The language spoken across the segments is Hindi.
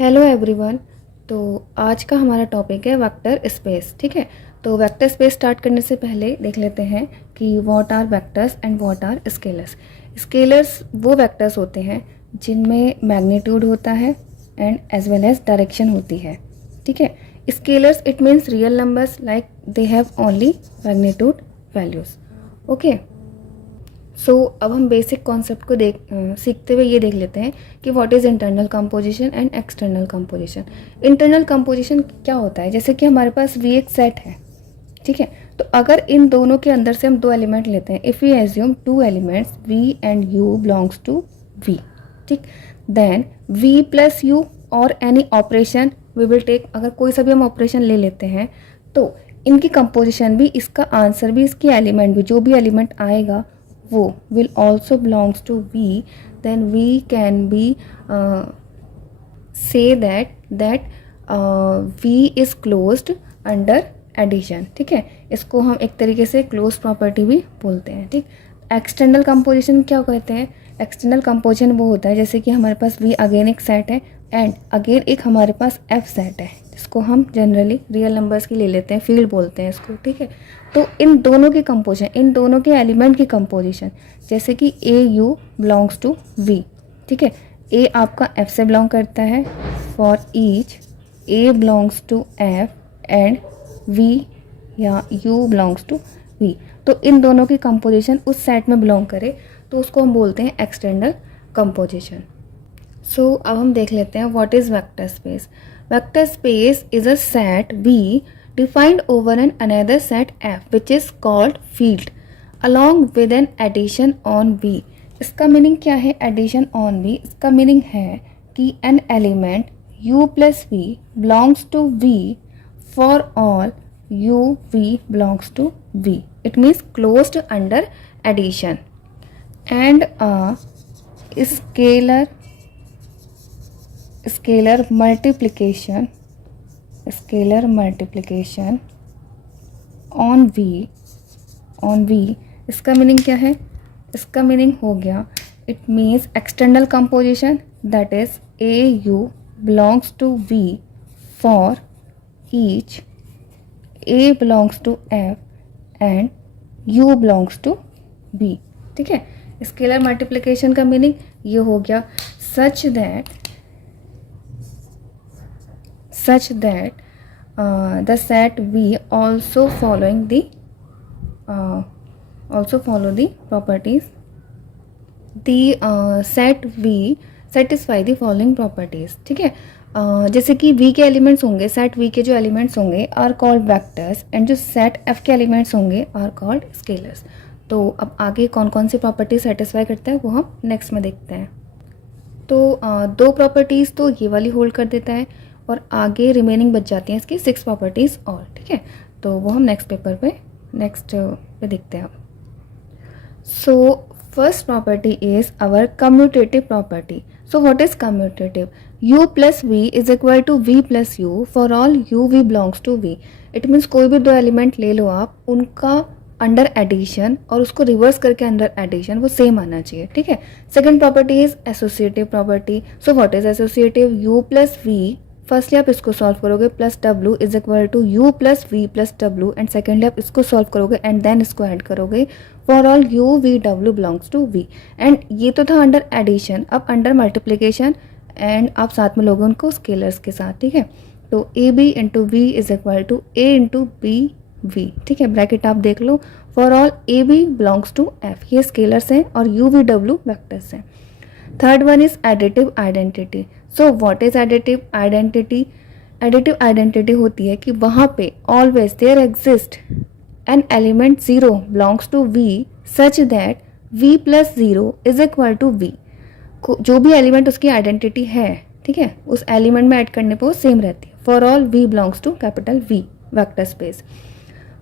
Hello everyone. तो आज का हमारा टॉपिक है वेक्टर स्पेस। ठीक है, तो वेक्टर स्पेस स्टार्ट करने से पहले देख लेते हैं कि what are vectors and what are scalars. Scalars वो वेक्टर्स होते हैं जिनमें मैग्नीट्यूड होता है and as well as direction होती है। ठीक है, scalars it means real numbers like they have only magnitude values. Okay, so अब हम बेसिक कॉन्सेप्ट को सीखते हुए ये देख लेते हैं कि what is internal composition and external composition. Internal composition क्या होता है? जैसे कि हमारे पास वी एक सेट है, ठीक है, तो अगर इन दोनों के अंदर से हम दो एलिमेंट लेते हैं, if we assume two elements V and U belongs to V, ठीक, देन वी प्लस यू और any operation we will take, अगर कोई सा भी हम ऑपरेशन ले लेते हैं तो इनकी कंपोजिशन भी, इसका आंसर भी, इसकी एलिमेंट भी, जो भी एलिमेंट आएगा वो will also belongs to V, then we can be say that V is closed under addition। ठीक है, इसको हम एक तरीके से क्लोज प्रॉपर्टी भी बोलते हैं। ठीक, एक्सटर्नल कंपोजिशन क्या कहते हैं? एक्सटर्नल कंपोजिशन वो होता है जैसे कि हमारे पास V अगेन एक सेट है एंड अगेन एक हमारे पास F सेट है, जिसको हम जनरली रियल नंबर्स की ले लेते हैं, फील्ड बोलते हैं इसको। ठीक है, तो इन दोनों की कंपोजिशन, इन दोनों के एलिमेंट की कंपोजिशन, जैसे कि A U belongs to V. ठीक है, ए आपका एफ से बिलोंग करता है, for each A belongs to F and V या यू बिलोंग्स टू वी। तो इन दोनों की कंपोजिशन उस सेट में बिलोंग करे तो उसको हम बोलते हैं एक्सटर्नल कंपोजिशन। सो अब हम देख लेते हैं what is vector space. Vector space is a set V defined over another set F which is called field along with an addition on V। इसका मीनिंग क्या है addition on V? इसका मीनिंग है कि an element U plus V belongs to V for all U V belongs to V। It means closed under addition and a scalar multiplication on V। इसका मीनिंग क्या है? इसका मीनिंग हो गया, it means external composition that is A U belongs to V for each A belongs to F and U belongs to B. ठीक है, स्केलर मल्टीप्लिकेशन का मीनिंग ये हो गया, सच that the set V also follow the properties, the set V satisfy the following properties। ठीक है, जैसे कि V के एलिमेंट्स होंगे, सेट V के जो एलिमेंट्स होंगे आर कॉल्ड वेक्टर्स एंड जो सेट F के एलिमेंट्स होंगे आर कॉल्ड स्केलर्स। तो अब आगे कौन कौन सी प्रॉपर्टी सेटिस्फाई करता है वो हम नेक्स्ट में देखते हैं। तो दो प्रॉपर्टीज़ तो ये वाली होल्ड कर देता है और आगे रिमेनिंग बच जाती हैं इसकी 6 प्रॉपर्टीज़ और। ठीक है, तो वो हम नेक्स्ट पे देखते हैं। So first property is our commutative property. So what is commutative? u plus V is equal to V plus U for all U V belongs to V. It means कोई भी दो एलिमेंट ले लो आप, उनका अंडर एडिशन और उसको रिवर्स करके अंडर एडिशन वो सेम आना चाहिए। ठीक है, second property is associative property. So what is associative? U plus V, firstly आप इसको सॉल्व करोगे, plus W is equal to U plus V plus W and secondly आप इसको सॉल्व करोगे एंड देन इसको ऐड करोगे, for all U V W belongs to V. And ये तो था अंडर एडिशन, अब अंडर मल्टीप्लीकेशन एंड आप साथ में लोगे उनको स्केलर्स के साथ। ठीक है, तो A B into V is equal to A into B V. ठीक है, ब्रैकेट आप देख लो, for all A B belongs to F, ये स्केलर्स हैं और यू वी डब्ल्यू वेक्टर्स हैं। Third one is additive identity. So what is additive identity? Additive identity होती है कि वहाँ पे always there exist an element 0 belongs to V such that v plus 0 is equal to V. जो भी एलिमेंट उसकी आइडेंटिटी है, ठीक है, उस एलिमेंट में ऐड करने पर वो सेम रहती है, for all v belongs to capital V vector space.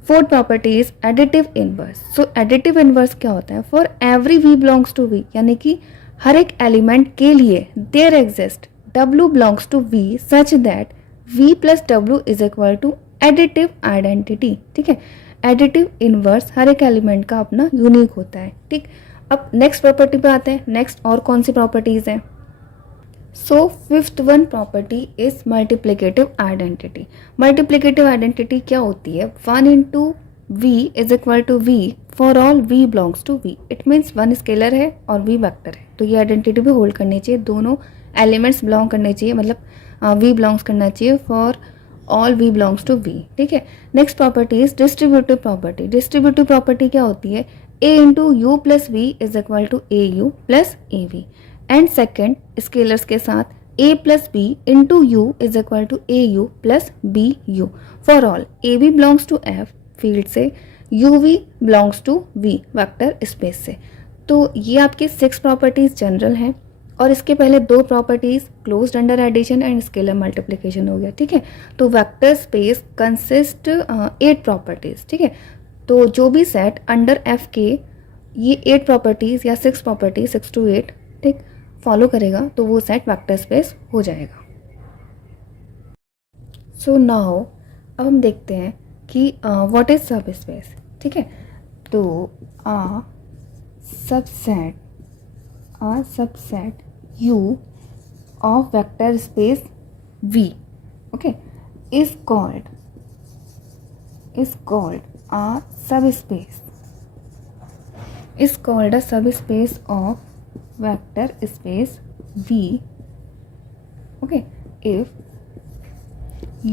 Fourth property is additive inverse. So additive inverse क्या होता है? For every v belongs to v, यानी कि हर एक एलिमेंट के लिए there exist w belongs to v such that v plus w is equal to additive identity. ठीक है, एडिटिव इनवर्स हर एक एलिमेंट का अपना यूनिक होता है। ठीक, अब नेक्स्ट प्रॉपर्टी पे आते हैं। नेक्स्ट और कौन सी प्रॉपर्टीज हैं? So fifth one property is multiplicative identity. Multiplicative identity क्या होती है? 1 into V is equal to V for all V belongs to V. It means 1 scalar है और वी वेक्टर है, तो ये आइडेंटिटी भी होल्ड करनी चाहिए. दोनों एलिमेंट्स बिलोंग करने चाहिए, मतलब वी बिलोंग्स करना चाहिए for all V belongs to V. ठीक है. Next property is distributive property. Distributive property क्या होती है? A into U plus V is equal to A U plus A V. And second scalars के साथ a plus B into U is equal to A U plus B U for all A B belongs to F field से, U V belongs to V vector space से. तो ये आपकी 6 प्रॉपर्टीज जनरल हैं और इसके पहले 2 properties closed under addition and scalar multiplication हो गया. ठीक है. तो वेक्टर स्पेस कंसिस्ट 8 प्रॉपर्टीज. ठीक है. तो जो भी सेट अंडर एफ के ये 8 प्रॉपर्टीज या 6 प्रॉपर्टीज 6 to 8 ठीक फॉलो करेगा तो वो सेट वेक्टर स्पेस हो जाएगा. सो नाउ अब हम देखते हैं कि व्हाट इज सब स्पेस. ठीक है. तो आ subset U of vector space V, okay, is called a subspace. Is called a subspace of vector space V, okay, if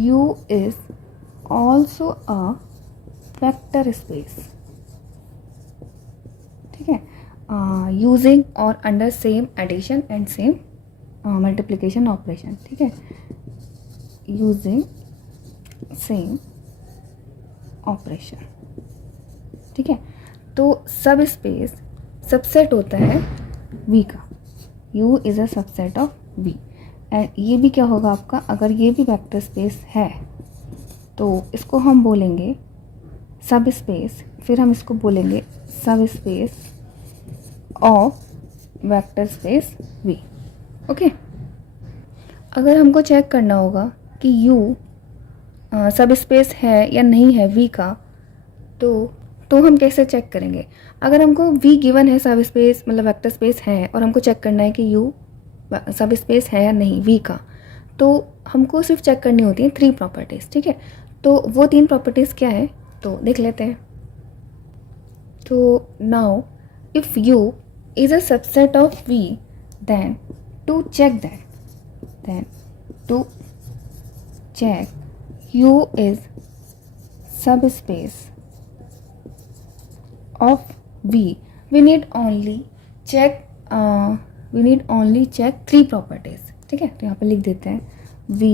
U is also a vector space. ठीक है. यूजिंग और under same addition and same multiplication operation. ठीक है. Using same operation. ठीक है. तो सब स्पेस सबसेट होता है V का. U is a subset of V. And ये भी क्या होगा आपका, अगर ये भी वेक्टर स्पेस है तो इसको हम बोलेंगे सब स्पेस, फिर हम इसको बोलेंगे सब space of vector space V. Okay. अगर हमको चेक करना होगा कि U सब स्पेस है या नहीं है V का, तो हम कैसे चेक करेंगे? अगर हमको V गिवन है सब स्पेस मतलब वेक्टर स्पेस है और हमको चेक करना है कि U सब स्पेस है या नहीं V का, तो हमको सिर्फ चेक करनी होती है 3 प्रॉपर्टीज़. ठीक है. तो वो 3 प्रॉपर्टीज़ क्या है तो देख लेते हैं. तो now if U is a subset of V, then to check U is subspace of V, we need only check 3 properties. ठीक है. तो यहाँ पे लिख देते हैं we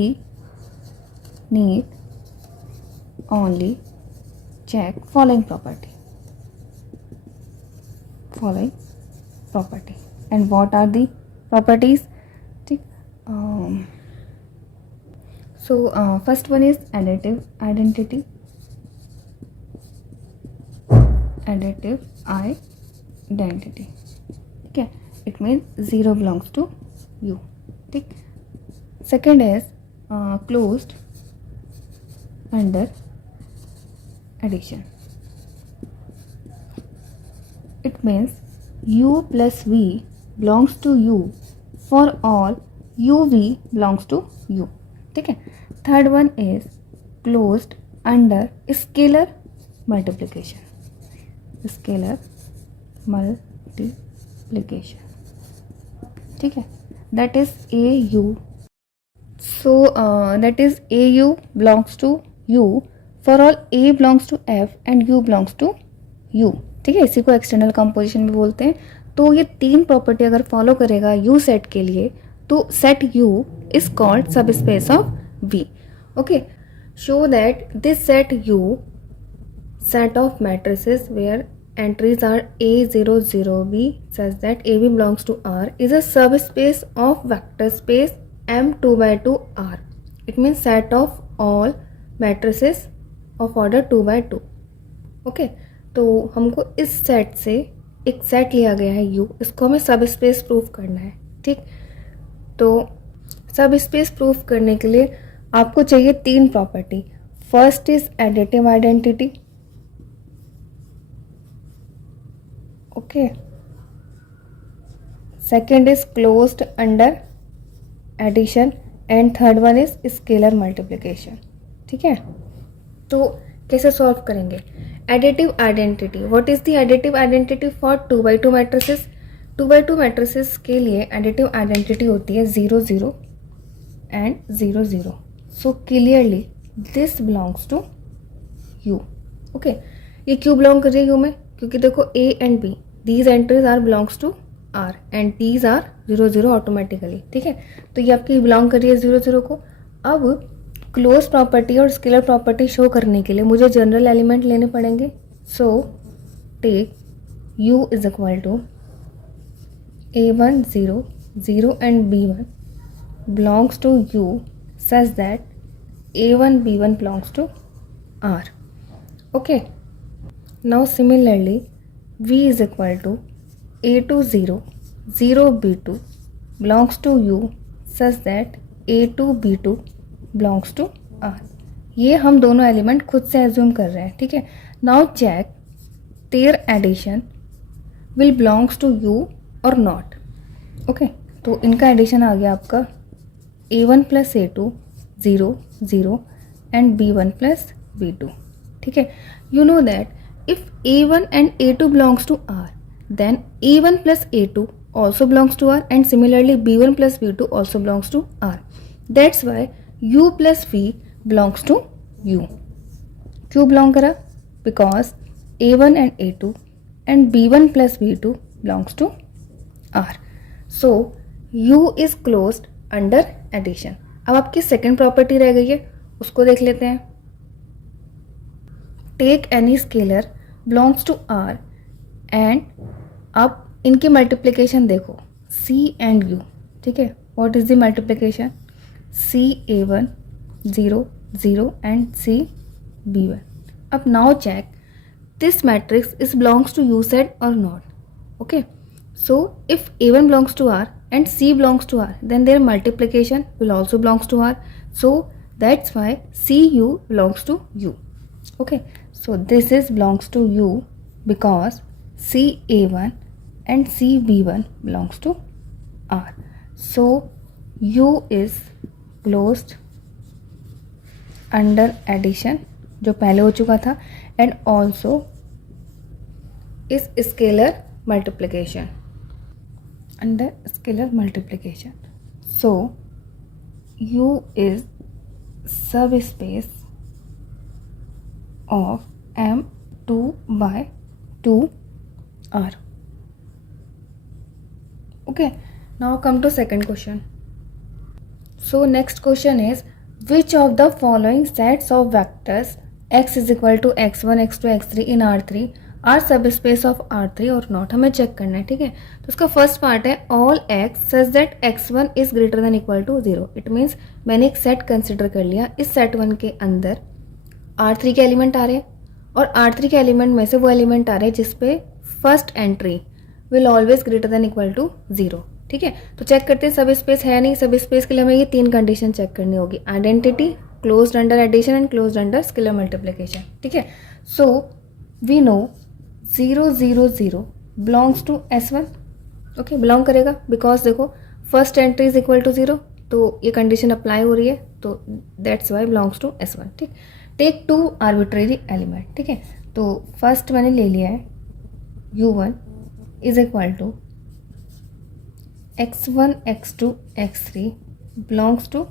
need only check following property. And what are the properties? So first one is additive identity. Okay, it means 0 belongs to U. ठीक. Second is closed under addition. It means U plus V belongs to U for all UV belongs to U. ठीक है. Third one is closed under scalar multiplication. ठीक है. That is AU. So that is AU belongs to U for all A belongs to F and U belongs to U. ठीक है. इसी को एक्सटर्नल कंपोजिशन भी बोलते हैं. तो ये 3 प्रॉपर्टी अगर फॉलो करेगा U सेट के लिए तो सेट U इज कॉल्ड सब space of V. Okay. Show that this set U set of matrices where entries are A0 0 B such that AB belongs to R is a subspace of vector space M2 by 2 R. It means set of all matrices of order 2 by 2. Okay. तो हमको इस सेट से एक सेट लिया गया है U, इसको हमें सब स्पेस प्रूफ करना है. ठीक. तो सब स्पेस प्रूफ करने के लिए आपको चाहिए 3 property. First is additive identity. Okay. Second is closed under addition and third one is scalar multiplication. ठीक है, तो कैसे सॉल्व करेंगे? Additive identity. What is the additive identity for 2x2 matrices? 2x2 matrices के लिए एडिटिव आइडेंटिटी होती है 0 0 and 0 0. So clearly this belongs to U. Okay, ये क्यों बिलोंग कर रही है यू में? क्योंकि देखो A and B these entries are belongs to R and these are 0 0 automatically. ठीक है, तो ये आपकी बिलोंग कर रही है 0 0 को. अब क्लोज प्रॉपर्टी और स्केलर प्रॉपर्टी शो करने के लिए मुझे जनरल एलिमेंट लेने पड़ेंगे. So take u is equal to a1 0 0 and b1 belongs to u such that a1 b1 belongs to r. Okay, now similarly v is equal to a2 0 0 b2 belongs to u such that a2 b2 belongs to r. ये हम दोनों एलिमेंट खुद से एज्यूम कर रहे हैं. ठीक है, now check there addition will belongs to U और नॉट. ओके, तो इनका एडिशन आ गया आपका a1 plus a2 0 0 and b1 plus b2. ठीक है, you know that if a1 and a2 belongs to r then a1 plus a2 also belongs to r and similarly b1 plus b2 also belongs to r. That's why u plus v belongs to u. क्यों belong करा? Because a1 and a2 and b1 plus b2 belongs to r. So u is closed under addition. अब आपकी सेकेंड प्रॉपर्टी रह गई है, उसको देख लेते हैं. Take any scalar belongs to r and अब इनकी मल्टीप्लिकेशन देखो c एंड u. ठीक है, what is the multiplication? c a1 0 0 and c b1. अब now check this matrix is belongs to u set और not. Okay, so if a1 belongs to r and c belongs to r then their multiplication will also belongs to r. So that's why cu belongs to u. Okay, so this is belongs to u because ca1 and cb1 belongs to r. So u is closed under addition जो पहले हो चुका था and also is scalar multiplication under scalar multiplication. So u is subspace of m2 by 2r. Okay, now come to second question. So next question is which of the following sets of vectors x is equal to x1 x2 x3 in r3 R subspace of R3 और नॉट. हमें चेक करना है. ठीक है, तो उसका फर्स्ट पार्ट है all x such that x1 is greater than equal to 0. It means मैंने एक सेट कंसिडर कर लिया. इस सेट 1 के अंदर R3 के एलिमेंट आ रहे हैं और R3 के एलिमेंट में से वो एलिमेंट आ रहे हैं जिसपे first entry will always greater than equal to 0. ठीक है, तो चेक करते हैं सब स्पेस है या नहीं. सब स्पेस के लिए हमें ये 3 कंडीशन चेक करनी होगी. Identity, closed under addition and closed under scalar multiplication. ठीक है, so we know 0 0 0 belongs to S1. Okay, belong करेगा बिकॉज देखो first entry is equal to 0, तो ये कंडीशन अप्लाई हो रही है, तो that's why belongs to S1. ठीक, टेक 2 आर्बिट्रेरी एलिमेंट. ठीक है, तो फर्स्ट मैंने ले लिया है u1 is equal to x1 x2 x3 belongs to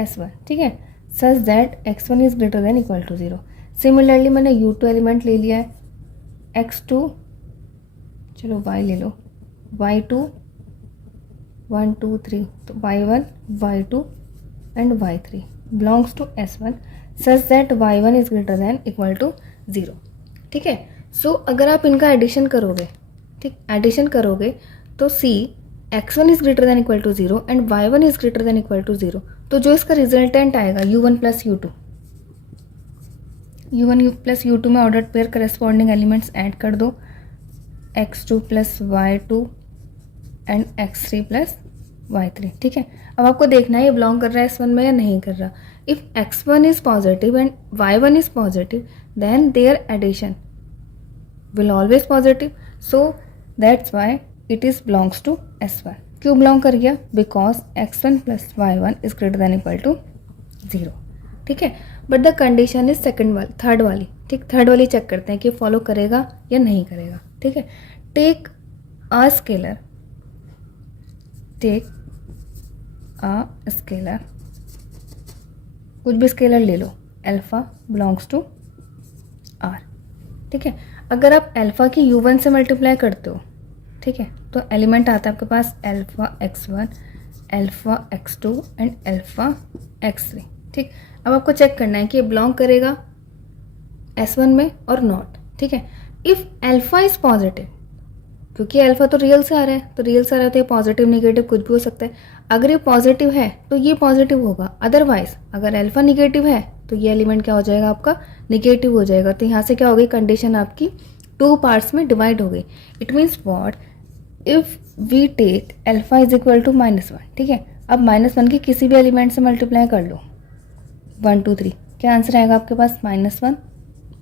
S1. ठीक है, such that x1 is greater than equal to 0. Similarly मैंने u2 एलिमेंट ले लिया है x2, चलो y ले लो, y2 1 2 3, तो y1 y2 and y3 belongs to S1 such that y1 is greater than equal to 0. ठीक है, सो अगर आप इनका एडिशन करोगे, ठीक, एडिशन करोगे तो see x1 is greater than equal to 0 and y1 is greater than equal to 0, तो जो इसका रिजल्टेंट आएगा u1 plus u2 plus u2 में order pair corresponding elements add कर दो, x2 plus y2 and x3 plus y3. ठीक है, अब आपको देखना है ये बिलोंग कर रहा है S1 में या नहीं कर रहा. If x1 is positive and y1 is positive then their addition will always positive, so that's why it is belongs to S1. क्यों बिलोंग कर गया? Because x1 plus y1 is greater than equal to 0, ठीक है। But the condition is third वाली, ठीक। थर्ड वाली चेक करते हैं कि फॉलो करेगा या नहीं करेगा, ठीक है। टेक अ स्केलर कुछ भी स्केलर ले लो, अल्फा बिलोंग्स टू आर, ठीक है। अगर आप अल्फा की u1 से मल्टीप्लाई करते हो, ठीक है, तो एलिमेंट आता है आपके पास alpha x1, alpha x2 and alpha x3, ठीक। अब आपको चेक करना है कि ये बिलोंग करेगा S1 में और नॉट, ठीक है। इफ अल्फा इज पॉजिटिव, क्योंकि अल्फा तो रियल से आ रहा है, तो रियल से आ रहा है तो ये पॉजिटिव नेगेटिव कुछ भी हो सकता है। अगर ये पॉजिटिव है तो ये पॉजिटिव होगा, अदरवाइज अगर अल्फा निगेटिव है तो ये एलिमेंट क्या हो जाएगा आपका? निगेटिव हो जाएगा। तो यहाँ से क्या हो गई? कंडीशन आपकी 2 पार्ट्स में डिवाइड हो गई। It means what? If we take alpha is equal to -1, ठीक है। अब -1 के किसी भी एलिमेंट से मल्टीप्लाई कर लो, 1 2 3, क्या आंसर आएगा आपके पास? -1,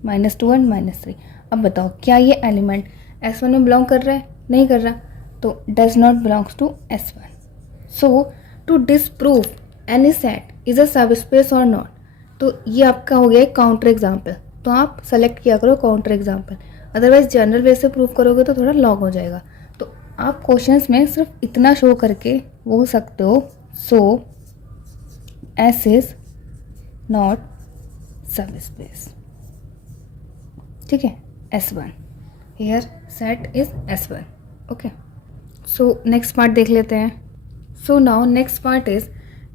-2 एंड -3। अब बताओ क्या ये एलिमेंट S1 में बिलोंग कर रहा है? नहीं कर रहा, तो does not belongs to S1। So to disprove any set is a subspace or not, तो ये आपका हो गया एक काउंटर एग्जाम्पल। तो आप सेलेक्ट किया करो काउंटर एग्जाम्पल, अदरवाइज जनरल वे से प्रूव करोगे तो थोड़ा लॉन्ग हो जाएगा। तो आप क्वेश्चंस में सिर्फ इतना शो करके बोल सकते हो, so S is not subspace, ठीक है। S1 here set is S1, okay. So next part देख लेते हैं। So now next part is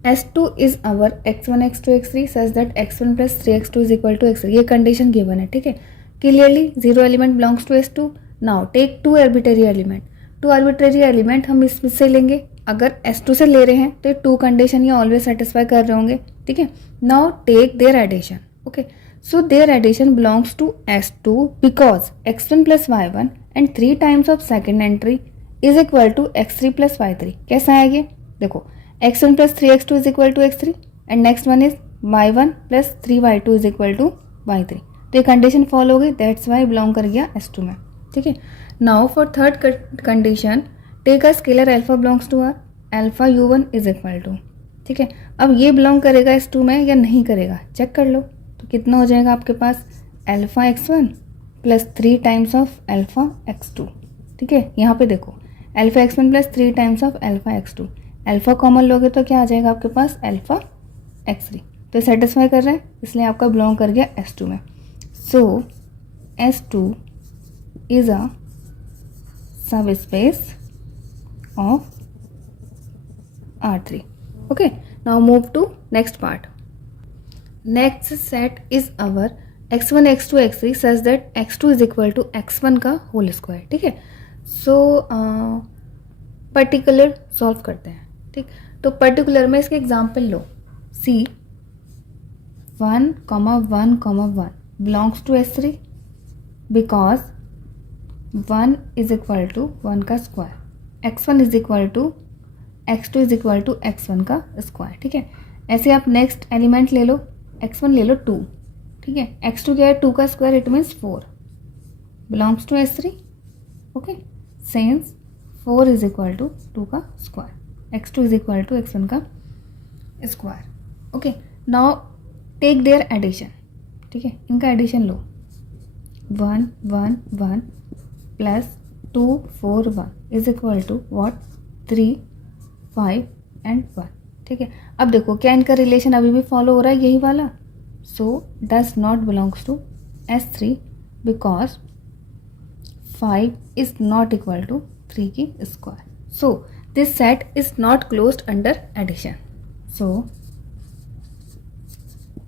S2 is our x1 x2 x3 such that x1 plus 3x2 is equal to x3। ये कंडीशन गिवन है, ठीक है। Clearly 0 element belongs to S2। Now take 2 arbitrary element. 2 arbitrary element हम इसमें से लेंगे। अगर S2 से ले रहे हैं तो 2 कंडीशन ये ऑलवेज सेटिस्फाई कर रहे होंगे, ठीक है। Now take their addition, okay. So their addition belongs to S2 because x1 plus y1 and 3 times of second entry is equal to x3 plus y3। कैसा है ये? देखो x1 plus 3x2 is equal to x3 and next one is y1 plus 3y2 is equal to y3। तो ये कंडीशन फॉलो हो गई, दैट्स वाई बिलोंग कर गया S2 में, ठीक है। Now for third condition take a scalar alpha belongs to R, alpha u1 is equal to, ठीक है। अब ये बिलोंग करेगा S2 में या नहीं करेगा, चेक कर लो। तो कितना हो जाएगा आपके पास? Alpha x1 plus 3 times of alpha x2, ठीक है। यहाँ पे देखो alpha x1 plus 3 times of alpha x2, alpha common लोगे तो क्या आ जाएगा आपके पास? Alpha x3। तो सेटिस्फाई कर रहा है, इसलिए आपका बिलोंग कर गया S2 में। सो S2 is a subspace of R3, okay. Now move to next part. Next set is our x1 x2 x3 such that x2 is equal to x1 का होल स्क्वायर, ठीक है। सो पर्टिकुलर सॉल्व करते हैं, ठीक। तो पर्टिकुलर में इसके एग्जांपल लो, C 1, 1, 1 belongs to S3 because 1 is equal to 1 का square, x1 is equal to x2 is equal to x1 का स्क्वायर, ठीक है। ऐसे आप नेक्स्ट एलिमेंट ले लो, x1 ले लो 2, ठीक है। x2 क्या है? 2 का square, it means 4 belongs to S3, okay. Since 4 is equal to 2 का square, x2 is equal to x1 का square, okay. Now take their addition, ठीक है। इनका एडिशन लो, 1 1 1 plus 2 4 1 is equal to what? 3 5 and 1, ठीक है। अब देखो क्या इनका रिलेशन अभी भी फॉलो हो रहा है, यही वाला। So does not belongs to S3 because 5 is not equal to 3 की square. So this set is not closed under addition. So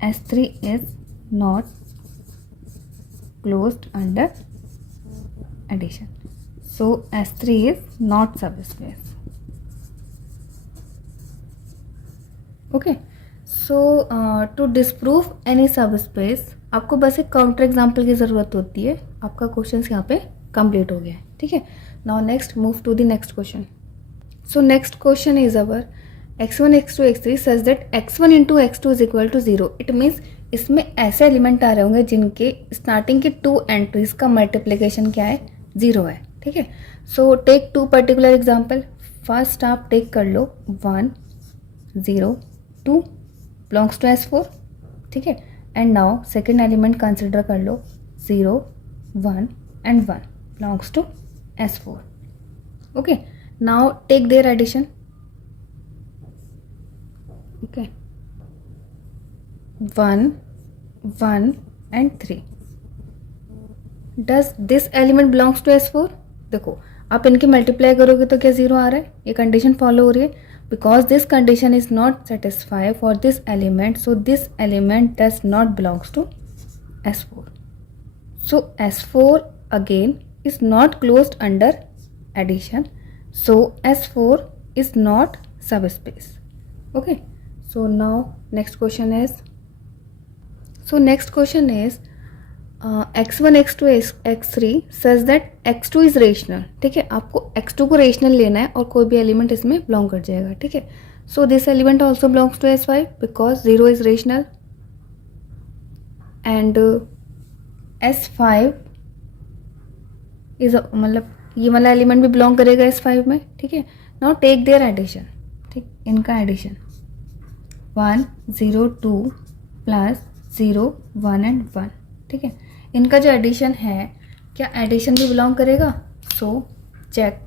S3 is not closed under addition. So S3 is not subspace, okay. So to disprove any subspace आपको बस एक काउंटर एग्जाम्पल की ज़रूरत होती है। आपका क्वेश्चन यहाँ पे कंप्लीट हो गया है, ठीक है। Now next move to the next question. So next question is our x1 x2 x3 such that x1 into x2 is equal to 0। It means इसमें ऐसे एलिमेंट आ रहे होंगे जिनके स्टार्टिंग की 2 एंट्रीज का मल्टीप्लीकेशन क्या है? 0 है, ठीक है। So take 2 particular example. First आप टेक कर लो 1 0 2 बिलोंग्स टू S4, ठीक है. And now second element consider कर लो 0 1 and 1 belongs to S4. Okay, now take their addition. Okay, 1 1 and 3. Does this element belongs to S4? देखो, आप इनके मल्टीप्लाई करोगे तो क्या 0 आ रहा है, ये कंडीशन फॉलो हो रही है. Because this condition is not satisfy for this element, so this element does not belongs to S4. So S4 again is not closed under addition, so S4 is not subspace. Okay, so now next question is x1 x2 x3 such that x2 is rational. ठीक है, आपको x2 को रेशनल लेना है और कोई भी एलिमेंट इसमें बिलोंग कर जाएगा. ठीक है, so this element also belongs to S5 because 0 is rational and S5 is मतलब ये वाला एलिमेंट भी बिलोंग करेगा S5 में. ठीक है, नाउ टेक देयर एडिशन. ठीक, इनका एडिशन 1 0 2 प्लस 0 1 एंड 1. ठीक है, इनका जो एडिशन है, क्या एडिशन भी बिलोंग करेगा? सो चेक,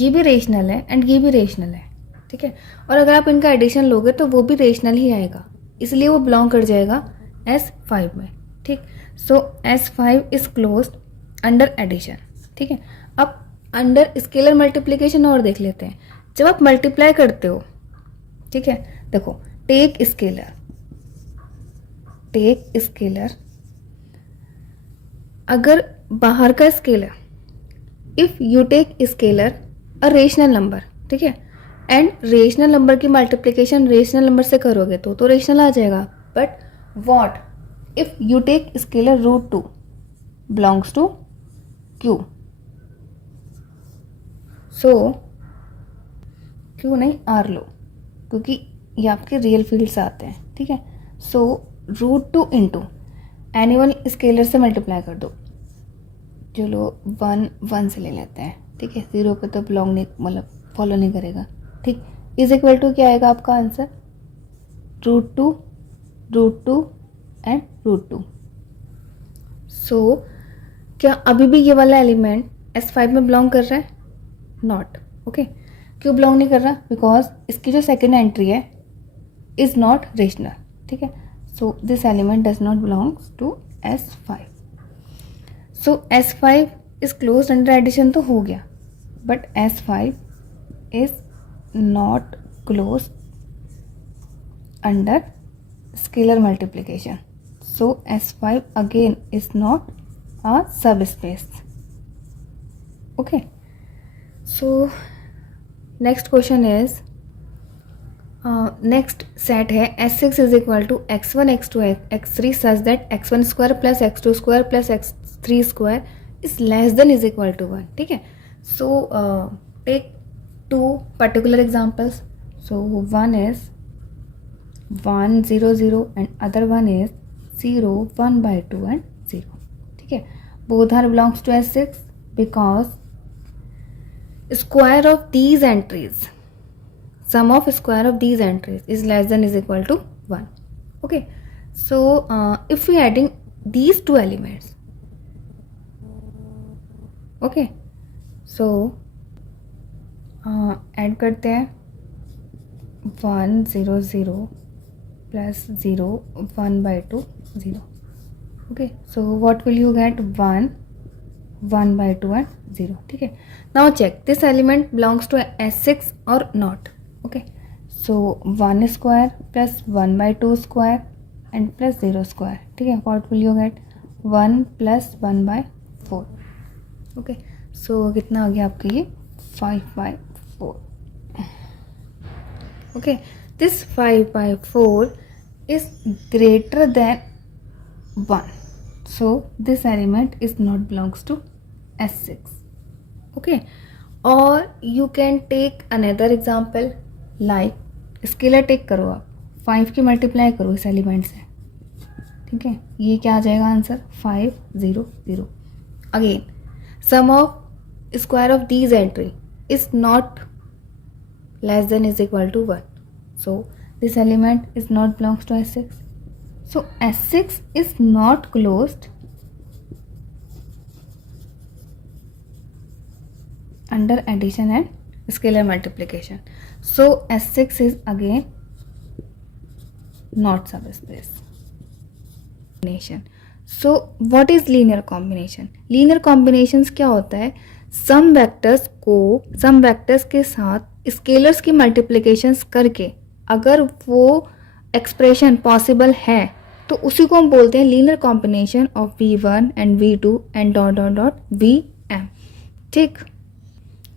ये भी रेशनल है एंड ये भी रेशनल है. ठीक है, और अगर आप इनका एडिशन लोगे तो वो भी रेशनल ही आएगा, इसलिए वो बिलोंग कर जाएगा S5 में. ठीक, so S5 is closed under addition. ठीक है, अब अंडर स्केलर मल्टीप्लिकेशन और देख लेते हैं. जब आप मल्टीप्लाई करते हो, ठीक है, देखो टेक स्केलर, अगर बाहर का scalar, if you take scalar a rational number, ठीक है, एंड रेशनल नंबर की मल्टीप्लिकेशन रेशनल नंबर से करोगे तो रेशनल आ जाएगा. But what if you take scalar √2 belongs to Q? सो Q नहीं R लो, क्योंकि ये आपके रियल फील्ड से आते हैं. ठीक है, सो √2 इंटू एनी वन स्केलर से मल्टीप्लाई कर दो. चलो 1 1 से ले लेते हैं. ठीक है, 0 पे तो बिलोंग नहीं, मतलब फॉलो नहीं करेगा. ठीक, इज इक्वल टू क्या आएगा आपका आंसर? √2 एंड √2. सो क्या अभी भी ये वाला एलिमेंट S5 में बिलोंग कर रहा है? नॉट. ओके, क्यों बिलोंग नहीं कर रहा? बिकॉज इसकी जो सेकेंड एंट्री है इज नॉट रेशनल. ठीक है, so this element does not belongs to S5. So S5 is close under addition तो हो गया, but S5 is not close under scalar multiplication. So S5 again is not a subspace. Okay, so next question is next set है S6 is equal to x1 x2 x3 such that x1 square plus x2 square plus x3 square is less than is equal to 1. ठीक है, so take two particular examples. So one is 1 0 0 and other one is 0 1 by 2 and 0. Both are belongs to S6 because square of these entries, sum of square of these entries is less than is equal to 1. Okay, so if we adding these two elements, okay, so add करते हैं 1 0 0 plus 0 1 by 2 0. Okay, so what will you get? 1 1 by 2 and 0. ठीक है, now check this element belongs to S6 or not. Okay, so 1 square plus 1 by 2 square and plus 0 square. ठीक है, what will you get? 1 plus 1 by 4. Okay, so कितना आ गया आपका ये? 5 by 4. Okay, this 5 by 4 is greater than 1. So this element is not belongs to S6. Okay, or you can take another example like scalar take करो आप, 5 की मल्टीप्लाई करो इस एलिमेंट से. ठीक है, ये क्या आ जाएगा answer? 5 0 0. Again sum of square of these entry is not less than is equal to 1. So this element is not belongs to S6. So S6 is not closed under addition and scalar multiplication. So S6 is again not subspace. So what is linear combination? Linear combinations क्या होता है? सम वेक्टर्स के साथ स्केलर्स की मल्टीप्लिकेशंस करके अगर वो एक्सप्रेशन पॉसिबल है तो उसी को हम बोलते हैं linear combination of V1 and V2 and dot dot dot Vm. ठीक,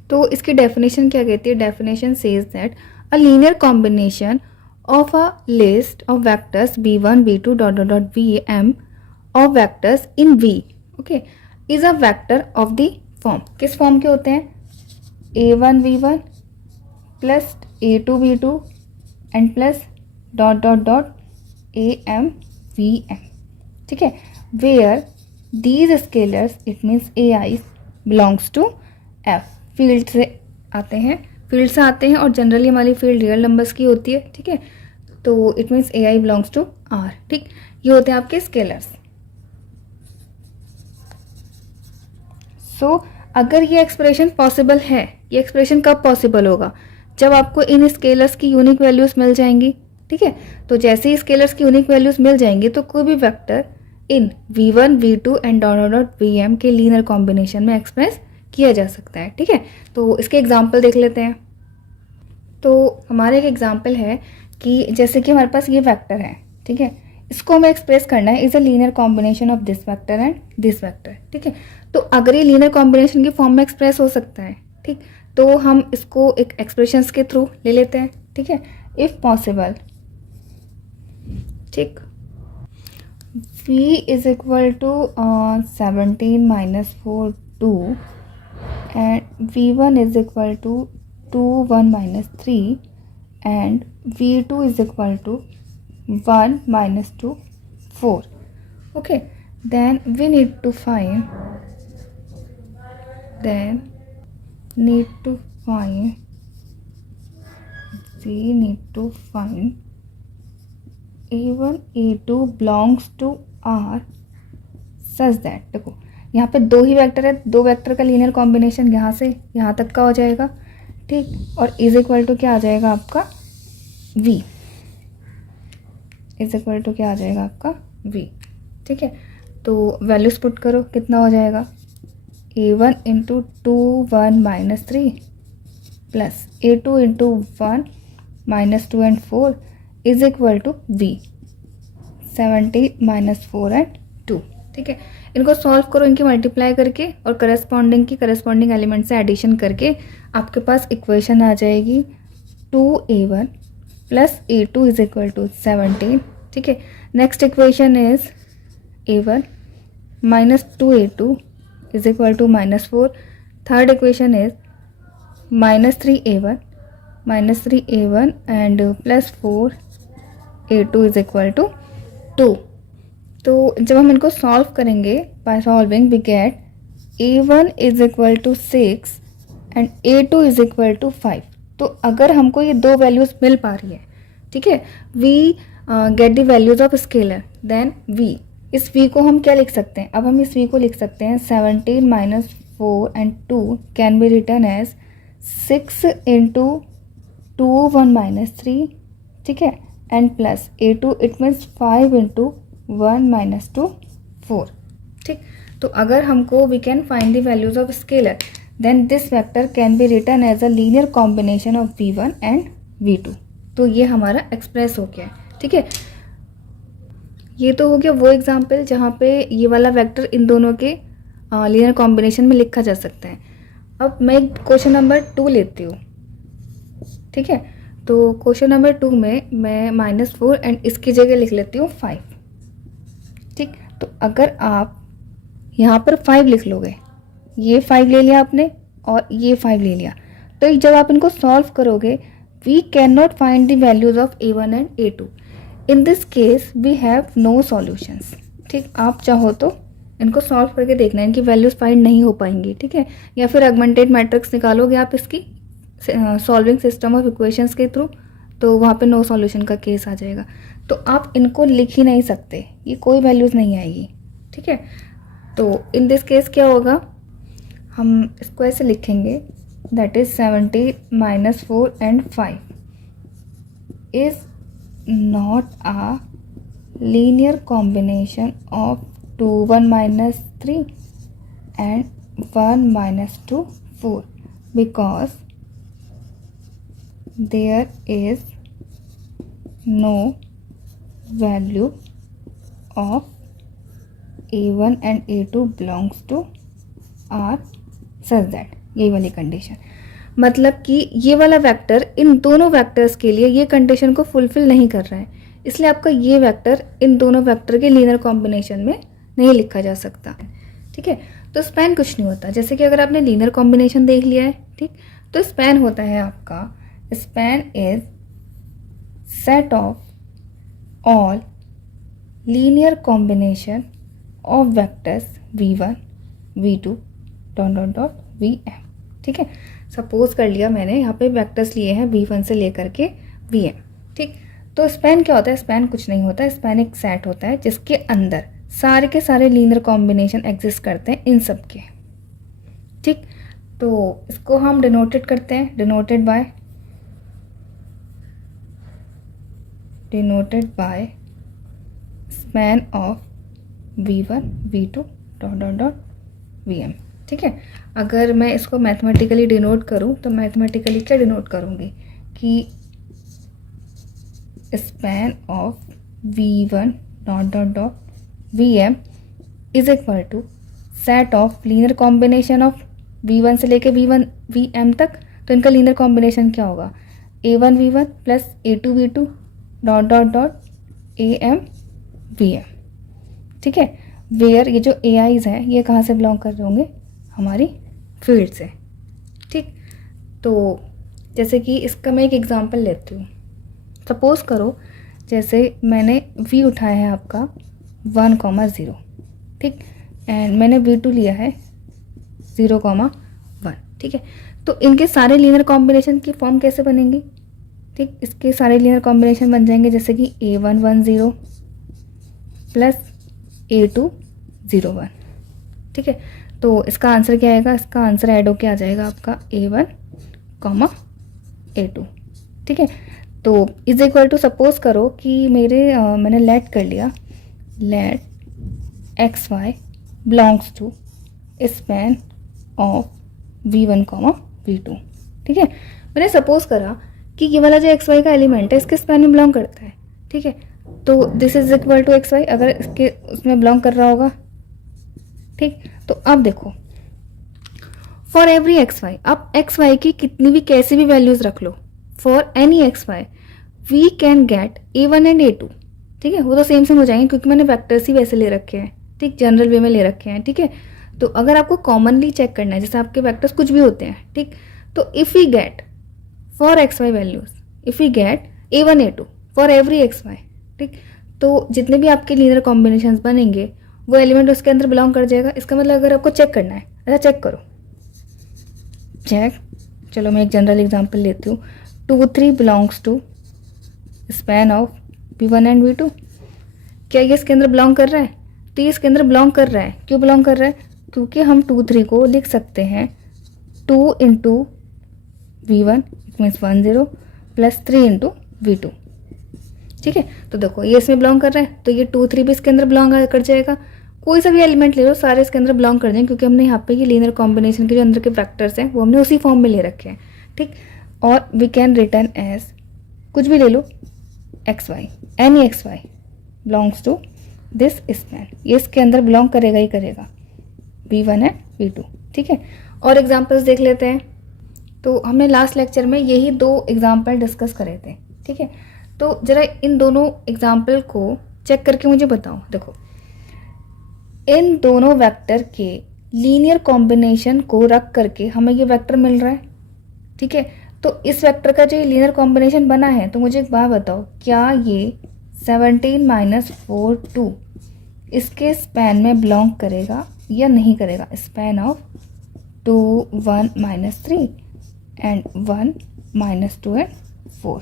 तो इसकी डेफिनेशन क्या कहती है? Definition says that a linear combination of a list of vectors V1 V2 dot dot dot Vm of vectors in V, okay, is a vector of the form. किस फॉर्म के होते हैं? A1 V1 plus A2 V2 and plus dot dot dot AM Vm. ठीक है, where these scalars it means AI belongs to F. Field से आते हैं और जनरली हमारी फील्ड रियल नंबर्स की होती है. ठीक है, तो it means AI belongs to R. ठीक, ये होते हैं आपके स्केलर्स. सो अगर ये एक्सप्रेशन पॉसिबल है, ये एक्सप्रेशन कब पॉसिबल होगा? जब आपको इन स्केलर्स की यूनिक वैल्यूज मिल जाएंगी. ठीक है, तो जैसे ही स्केलर्स की यूनिक वैल्यूज मिल जाएंगी तो कोई भी vector in V1 V2 and dot dot Vm के लीनियर कॉम्बिनेशन में एक्सप्रेस किया जा सकता है. ठीक है, तो इसके एग्जाम्पल देख लेते हैं. तो हमारा एक एग्जाम्पल है कि जैसे कि हमारे पास ये वेक्टर है. ठीक है, इसको हमें एक्सप्रेस करना है is a linear combination of this vector and this vector. ठीक है, तो अगर ये लीनियर कॉम्बिनेशन की फॉर्म में एक्सप्रेस हो सकता है, ठीक, तो हम इसको एक एक्सप्रेशंस के थ्रू ले लेते हैं. ठीक है, इफ पॉसिबल. ठीक, v is equal to 17 minus 4 2 and v1 is equal to 2 1 minus 3 and v2 is equal to 1 minus 2 4. Okay, then we need to find A1 A2 belongs to R such that, देखो यहाँ पे दो ही वेक्टर है, दो वेक्टर का लीनियर कॉम्बिनेशन यहाँ से यहाँ तक का हो जाएगा. ठीक, और इज इक्वल टू क्या आ जाएगा आपका? V इज इक्वल टू क्या आ जाएगा आपका? V. ठीक है, तो वैल्यूज पुट करो, कितना हो जाएगा? A1 into 2 1 minus 3 plus A2 into 1 minus 2 and 4 is equal to V 70 minus 4 and 2. ठीक है, इनको सॉल्व करो, इनकी मल्टीप्लाई करके और करस्पॉन्डिंग एलिमेंट से एडिशन करके आपके पास इक्वेशन आ जाएगी 2A1 plus A2 is equal to 17. ठीक है, next equation is A1 minus 2A2 is equal to minus 4. Third equation is minus 3A1 and plus 4A2 is equal to 2. तो जब हम इनको सॉल्व करेंगे, by solving we get A1 is equal to 6 and A2 is equal to 5. तो अगर हमको ये दो वैल्यूज़ मिल पा रही है, ठीक है, we get the values of scalar, then V. इस V को हम क्या लिख सकते हैं? अब हम इस V को लिख सकते हैं 17 minus 4 and 2 can be written as 6 into 2 1 minus 3. ठीक है, and plus A2 it means 5 into 1 minus 2 4. ठीक, तो अगर हमको we can find the values of scalar, then this vector can be written as a linear combination of V1 and V2. तो ये हमारा एक्सप्रेस हो गया है. ठीक है, ये तो हो गया वो एग्जाम्पल जहाँ पे ये वाला वेक्टर इन दोनों के लीनियर कॉम्बिनेशन में लिखा जा सकता है. अब मैं क्वेश्चन नंबर 2 लेती हूँ. ठीक है, तो क्वेश्चन नंबर 2 में मैं -4 एंड इसकी जगह लिख लेती हूँ 5. ठीक, तो अगर आप यहाँ पर 5 लिख लोगे, ये 5 ले लिया आपने और ये 5 ले लिया, तो जब आप इनको सॉल्व करोगे we can not find the values of A1 and A2. In this case we have no solutions. ठीक, आप चाहो तो इनको सॉल्व करके देखना, इनकी वैल्यूज फाइंड नहीं हो पाएंगी. ठीक है, या फिर ऑगमेंटेड मैट्रिक्स निकालोगे आप इसकी, सॉल्विंग सिस्टम ऑफ इक्वेशंस के थ्रू, तो वहाँ पे नो सॉल्यूशन का केस आ जाएगा। तो आप इनको लिख ही नहीं सकते, ये कोई वैल्यूज़ नहीं आएगी, ठीक है। तो इन दिस केस क्या होगा, हम इसको ऐसे लिखेंगे, that is 70 - 4 and 5 is not a linear combination of 2 1 - 3 and 1 - 2 4 because there is no value of a1 and a2 belongs to R such that, यही वाली कंडीशन। मतलब कि ये वाला वेक्टर इन दोनों वेक्टर्स के लिए ये कंडीशन को फुलफिल नहीं कर रहा है, इसलिए आपका ये वेक्टर इन दोनों वेक्टर के लीनियर कॉम्बिनेशन में नहीं लिखा जा सकता, ठीक है। तो स्पैन कुछ नहीं होता, जैसे कि अगर आपने लीनियर कॉम्बिनेशन देख लिया है, ठीक, तो स्पैन होता है आपका, span is set of all linear combination of vectors v1 v2 ... vm, ठीक है। सपोज कर लिया मैंने यहाँ पे वेक्टर्स लिए हैं v1 से लेकर के vm, ठीक। तो स्पैन क्या होता है, स्पैन कुछ नहीं होता, स्पैन एक सेट होता है जिसके अंदर सारे के सारे लीनियर कॉम्बिनेशन एग्जिस्ट करते हैं इन सब के, ठीक। तो इसको हम डिनोटेड करते हैं, denoted by span of v1 v2 ... vm, ठीक है। अगर मैं इसको मैथमेटिकली डिनोट करूं तो मैथमेटिकली क्या डिनोट करूंगी कि span of v1 ... vm is equal to set of linear combination of v1 से लेके vm तक, तो इनका लीनियर कॉम्बिनेशन क्या होगा, a1 v1 plus a2 v2 ... am vm, ठीक है। वेयर ये जो AIs हैं ये कहाँ से बिलोंग कर रहे होंगे, हमारी फील्ड से, ठीक। तो जैसे कि इसका मैं एक एग्जांपल लेती हूँ, सपोज करो जैसे मैंने v उठाया है आपका 1, 0, ठीक, एंड मैंने v2 लिया है 0, 1, ठीक है। तो इनके सारे लीनियर कॉम्बिनेशन की फॉर्म कैसे बनेंगी, ठीक, इसके सारे लीनियर कॉम्बिनेशन बन जाएंगे जैसे कि a1 1 0 प्लस a2 0 1, ठीक है। तो इसका आंसर क्या आएगा, इसका आंसर ऐड होके आ जाएगा आपका a1, a2, ठीक है। तो इज इक्वल टू सपोज करो कि मैंने लेट कर लिया, let xy belongs to span of v1, v2, ठीक है। मैंने सपोज करा कि ये वाला जो xy का एलिमेंट है इसके स्पैन में बिलोंग करता है, ठीक है। तो this is equal to xy अगर इसके उसमें बिलोंग कर रहा होगा, ठीक। तो अब देखो फॉर एवरी xy, आप xy की कितनी भी कैसी भी वैल्यूज रख लो, for any xy we can get a1 and a2, ठीक है। वो तो सेम हो जाएंगे क्योंकि मैंने वेक्टर्स ही वैसे ले रखे हैं, ठीक, जनरल वे में ले रखे हैं, ठीक है। तो अगर आपको कॉमनली चेक करना है, जैसे आपके वेक्टर्स कुछ भी होते हैं, ठीक, तो if we get for xy values, if we get a1 a2 for every xy, ठीक, तो जितने भी आपके लीनियर कॉम्बिनेशंस बनेंगे वो एलिमेंट उसके अंदर बिलोंग कर जाएगा। इसका मतलब अगर आपको चेक करना है, अच्छा चेक करो, चेक, चलो मैं एक जनरल एग्जांपल लेती हूँ, 2 3 belongs to span of v1 and v2, क्या ये इसके अंदर बिलोंग कर रहा है, तो ये इसके अंदर बिलोंग कर रहा है। क्यों बिलोंग कर रहा है, क्योंकि हम 2 3 को लिख सकते हैं 2 into v1 it means 1 0 plus 3 into v2, ठीक है। तो देखो ये इसमें बिलोंग कर रहा है, तो ये 2 3 भी इसके अंदर बिलोंग कर जाएगा। कोई सा भी एलिमेंट ले लो सारे इसके अंदर बिलोंग कर जाएंगे क्योंकि हमने यहाँ पे ये लीनियर कॉम्बिनेशन के जो अंदर के वेक्टर्स हैं वो हमने उसी फॉर्म में ले रखे हैं, ठीक। और वी कैन रिटर्न एज कुछ भी ले लो xy, any xy belongs to this span, ये इसके अंदर बिलोंग करेगा ही करेगा, v1 एंड v2, ठीक है। और एग्जाम्पल्स देख लेते हैं। तो हमने लास्ट लेक्चर में यही 2 एग्जाम्पल डिस्कस करे थे, ठीक है। तो ज़रा इन दोनों एग्जाम्पल को चेक करके मुझे बताओ। देखो इन दोनों वेक्टर के लीनियर कॉम्बिनेशन को रख करके हमें ये वेक्टर मिल रहा है, ठीक है। तो इस वेक्टर का जो लीनियर कॉम्बिनेशन बना है, तो मुझे एक बात बताओ, क्या ये 17 - 4 2 इसके स्पैन में बिलोंग करेगा या नहीं करेगा, स्पैन ऑफ 2 1 - 3 एंड 1 -2 एंड 4,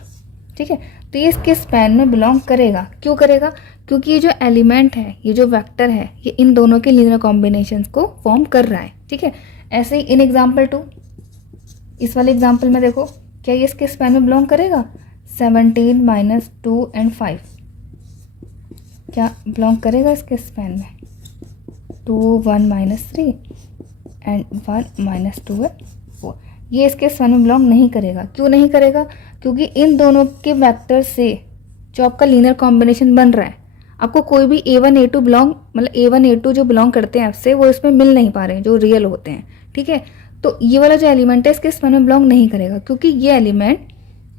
ठीक है। तो ये इसके स्पैन में बिलोंग करेगा। क्यों करेगा? क्योंकि ये जो एलिमेंट है, ये जो वेक्टर है, ये इन दोनों के लीनियर कॉम्बिनेशंस को फॉर्म कर रहा है, ठीक है। ऐसे ही इन एग्जाम्पल 2, इस वाले एग्जाम्पल में देखो, क्या ये इसके स्पैन में बिलोंग करेगा? 17 -2 एंड 5 क्या बिलोंग करेगा इसके स्पैन में? 2 1 -3 एंड 1 -2 एंड 4। ये इसके स्पैन में बिलोंग नहीं करेगा। क्यों नहीं करेगा? क्योंकि इन दोनों के वेक्टर से जो आपका लीनियर कॉम्बिनेशन बन रहा है, आपको कोई भी A1 A2 बिलोंग, मतलब A1 A2 जो बिलोंग करते हैं आपसे, वो इसमें मिल नहीं पा रहे हैं, जो रियल होते हैं, ठीक है। तो ये वाला जो एलिमेंट है इसके स्पैन में बिलोंग नहीं करेगा, क्योंकि ये एलिमेंट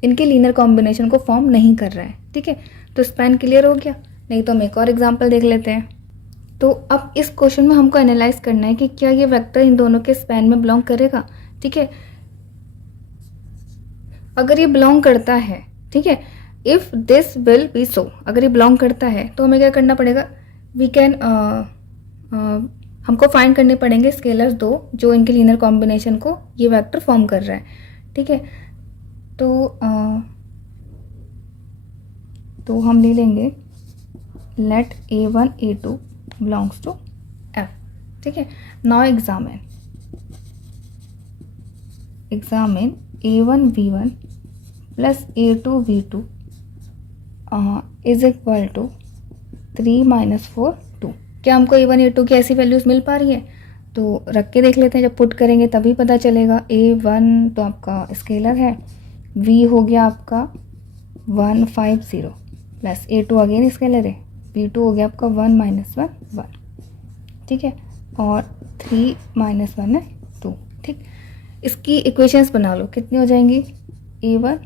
इनके लीनियर कॉम्बिनेशन को फॉर्म नहीं कर रहा है, ठीक है। तो स्पैन क्लियर हो गया। नहीं तो हम एक और एग्जाम्पल देख लेते हैं। तो अब इस क्वेश्चन में हमको एनालाइज करना है कि क्या ये वेक्टर इन दोनों के स्पैन में बिलोंग करेगा, ठीक है। अगर ये बिलोंग करता है, ठीक है, इफ दिस विल बी सो, अगर ये बिलोंग करता है तो हमें क्या करना पड़ेगा? वी कैन हमको फाइंड करने पड़ेंगे स्केलर्स 2 जो इनके लीनियर कॉम्बिनेशन को ये वेक्टर फॉर्म कर रहा है, ठीक है। तो हम ले लेंगे late A1 A2 belongs to F, ठीक है। Now examine A1 V1 plus A2 V2 is equal to 3 -4 2। क्या हमको A1 A2 की ऐसी वैल्यूज़ मिल पा रही है? तो रख के देख लेते हैं, जब पुट करेंगे तभी पता चलेगा। A1 तो आपका स्केलर है, V हो गया आपका 150 प्लस A2 अगेन स्केलर है, V2 हो गया आपका 1 -1 1, ठीक है। और 3 -1 है 2, ठीक। इसकी इक्वेशंस बना लो, कितनी हो जाएंगी? A1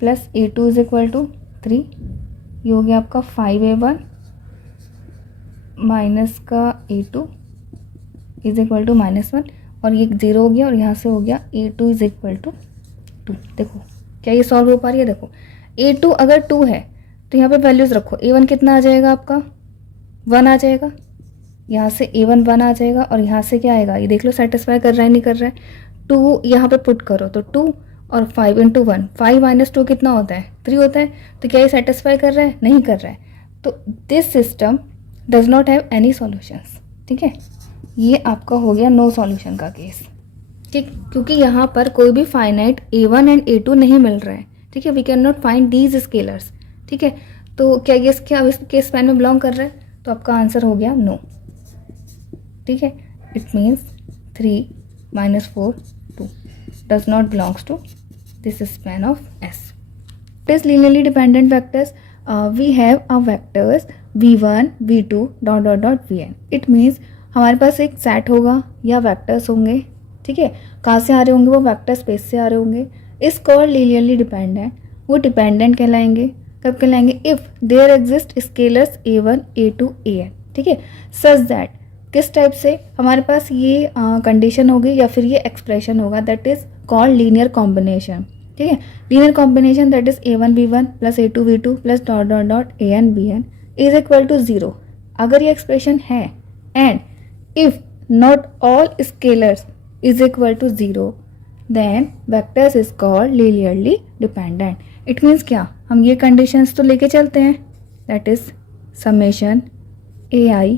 plus A2 is equal to 3, ये हो गया आपका 5A1 माइनस का A2 इज इक्वल टू -1, और ये 0 हो गया, और यहाँ से हो गया A2 इज इक्वल टू 2। देखो क्या ये सॉल्व हो पा रही है? देखो A2 अगर 2 है तो यहाँ पे वैल्यूज़ रखो। A1 कितना आ जाएगा आपका? 1 आ जाएगा, यहाँ से A1 1 आ जाएगा, और यहाँ से क्या आएगा? ये देख लो सेटिस्फाई कर रहा है नहीं कर रहा है। 2 यहाँ पे पुट करो तो 2 और 5 × 1, 5 - 2 कितना होता है? 3 होता है। तो क्या ये सेटिस्फाई कर रहा है? नहीं कर रहा है। तो this system does not have any solutions, ठीक है। ये आपका हो गया नो सॉल्यूशन का केस, ठीक, क्योंकि यहाँ पर कोई भी फाइनाइट A1 एंड A2 नहीं मिल रहा है, ठीक है। We can not find these scalars, ठीक है। तो क्या ये अब इसके स्पैन में बिलोंग कर रहा है? तो आपका आंसर हो गया नो, ठीक है। It means 3 -4 2 does not belongs to this span of S. It is linearly dependent vectors. We have a vectors v1 v2 ... vn. It means हमारे पास एक सेट होगा या वेक्टर्स होंगे, ठीक है। कहाँ से आ रहे होंगे? वो वेक्टर स्पेस से आ रहे होंगे। इस कॉल्ड लीनियरली डिपेंडेंट, वो डिपेंडेंट कहलाएंगे। कब कहलाएंगे? If there exist scalars A1 A2 AN, ठीक है। सच दैट, किस टाइप से हमारे पास ये कंडीशन होगी या फिर ये एक्सप्रेशन होगा, that is called linear combination, ठीक है। Linear combination that is A1 V1 plus A2 V2 plus ... AN BN is equal to 0। अगर ये एक्सप्रेशन है and if not all scalars is equal to 0 then vectors is called linearly dependent. It means what? हम ये कंडीशंस तो लेके चलते हैं, that is summation AI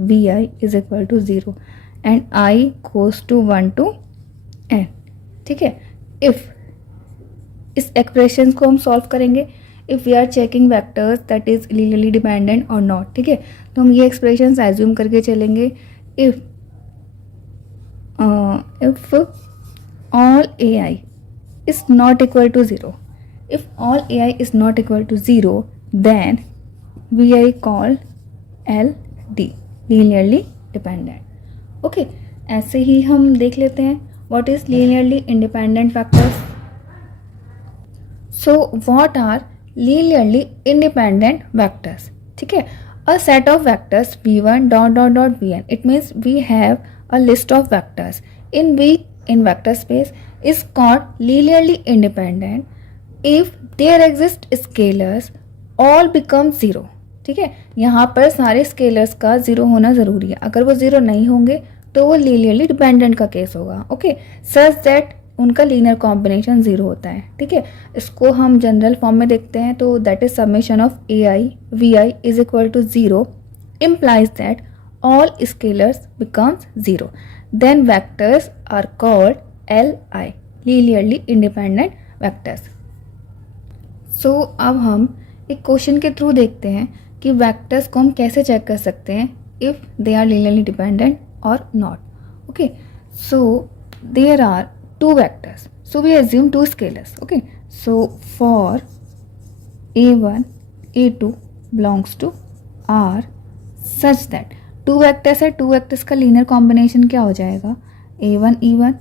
BI is equal to 0 and I goes to 1 to N, ठीक है। इफ इस एक्सप्रेशन को हम सॉल्व करेंगे, if we are checking vectors that is linearly dependent or not, ठीक है। तो हम ये एक्सप्रेशन एज्यूम करके चलेंगे। If all AI is not equal to 0, if all AI is not equal to 0 then VI called LD, linearly dependent, okay। ऐसे ही हम देख लेते हैं what is linearly independent vectors. So what are linearly independent vectors, ठीक है। A set of vectors v1 ... vn, it means we have a list of vectors in vector space is called linearly independent if there exist scalars all become 0, ठीक है। यहाँ पर सारे स्केलर्स का 0 होना ज़रूरी है। अगर वो 0 नहीं होंगे तो वो लीनियरली डिपेंडेंट का केस होगा, ओके। सच दैट उनका लीनियर कॉम्बिनेशन 0 होता है, ठीक है। इसको हम जनरल फॉर्म में देखते हैं, तो that is summation of A I V I is equal to 0 implies that all scalars becomes 0, then vectors are called Li, linearly independent vectors. So अब हम एक क्वेश्चन के थ्रू देखते हैं कि वेक्टर्स को हम कैसे चेक कर सकते हैं if they are linearly dependent or not. Okay, so there are two vectors, so we assume two scalars. Okay, so for a1 a2 belongs to R such that two vectors है, टू वेक्टर्स का लीनियर कॉम्बिनेशन क्या हो जाएगा, a1 e1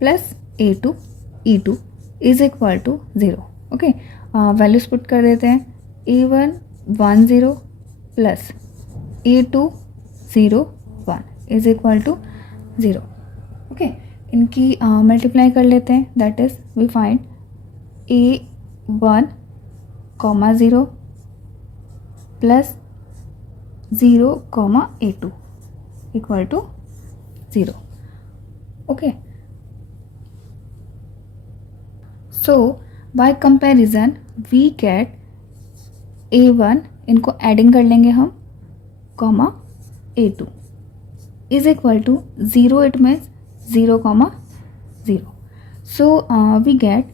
plus a2 e2 is equal to 0. Okay, values put कर देते हैं, a1 1 0 plus a2 0 1 is equal to 0. Okay, इनकी मल्टीप्लाई कर लेते हैं, that is we find a1 comma 0 plus 0 comma a2 equal to 0. Okay, so by comparison we get a1, इनको एडिंग कर लेंगे हम, comma a2 is equal to 0. it means 0 comma 0. so we get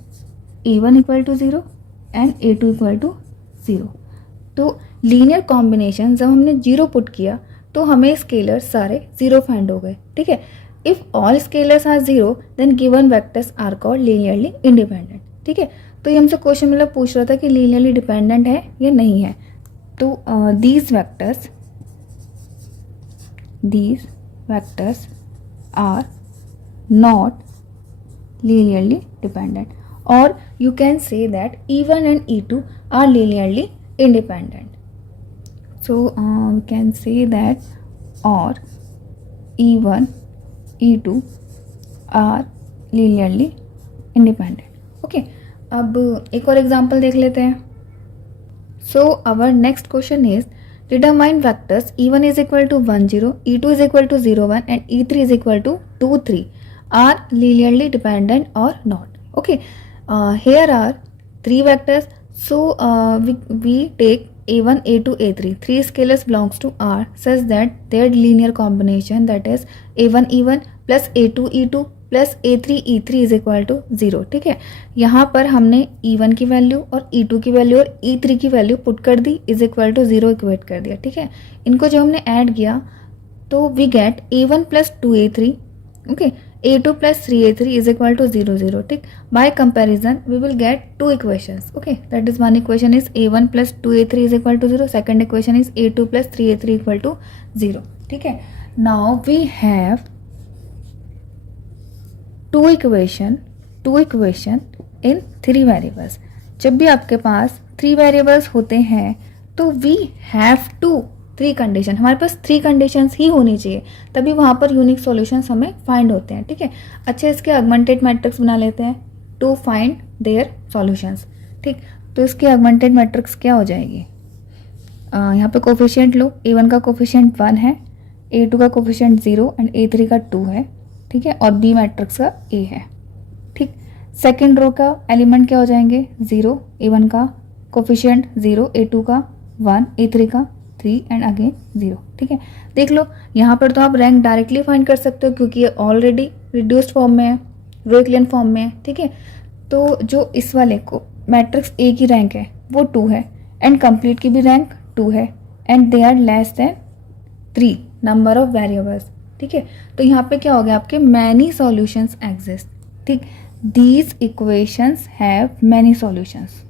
a1 equal to 0 and a2 equal to 0. तो लीनियर कॉम्बिनेशन जब हमने 0 पुट किया तो हमें स्केलर्स सारे 0 फाइंड हो गए, ठीक है. If all scalars are 0 then given vectors are called linearly independent, ठीक है. तो ये हमसे क्वेश्चन मतलब पूछ रहा था कि लीनियरली डिपेंडेंट है या नहीं है. तो these vectors are not linearly dependent, और you can say that E1 and E2 are linearly independent. So we can say that or E1 E2 are linearly independent. Okay, अब एक और एग्जांपल देख लेते हैं. So our next question is determine vectors E1 is equal to 1 0, E2 is equal to 0 1 and E3 is equal to 2 3 are linearly dependent or not. Okay, here are three vectors. So we take a1 a2 a3, three scalars belongs to R such that their linear combination, that is a1 e1 plus a2 e2 plus a3 e3 is equal to 0. ठीक है, यहाँ पर हमने e1 की वैल्यू और e2 की वैल्यू और e3 की वैल्यू पुट कर दी, इज इक्वल टू 0 इक्वेट कर दिया. ठीक है, इनको जब हमने ऐड किया तो we get a1 plus 2a3, okay, a2 plus 3a3 is equal to 0 0. ठीक, by comparison we will get two equations. Okay, that is one equation is a1 plus 2a3 is equal to 0, second equation is a2 plus 3a3 equal to 0. ठीक है, now we have two equation in 3 variables. जब भी आपके पास 3 वेरिएबल्स होते हैं तो वी हैव टू 3 कंडीशन, हमारे पास 3 कंडीशंस ही होनी चाहिए, तभी वहाँ पर यूनिक सॉल्यूशंस हमें फाइंड होते हैं. ठीक है, अच्छा इसके ऑगमेंटेड मैट्रिक्स बना लेते हैं टू फाइंड देयर सॉल्यूशंस. ठीक, तो इसकी ऑगमेंटेड मैट्रिक्स क्या हो जाएगी, यहाँ पे कोफिशिएंट लो, a1 का कोफिशिएंट 1 है, a2 का कोफिशिएंट 0 एंड a3 का 2 है. ठीक है, और बी मैट्रिक्स का ए है. ठीक, सेकेंड रो का एलिमेंट क्या हो जाएंगे, 0, a1 का कोफिशिएंट 0, a2 का 1, a3 का 3 एंड अगेन 0. ठीक है, देख लो यहाँ पर तो आप रैंक डायरेक्टली फाइंड कर सकते हो क्योंकि ये ऑलरेडी रिड्यूस्ड फॉर्म में है, रो इक्विवेलेंट फॉर्म में है. ठीक है, तो जो इस वाले को मैट्रिक्स ए की रैंक है वो 2 है एंड कंप्लीट की भी रैंक 2 है and they are less than 3 number of variables. ठीक है, तो यहाँ पे क्या हो गया आपके मैनी सॉल्यूशंस एग्जिस्ट. ठीक, these equations have many solutions.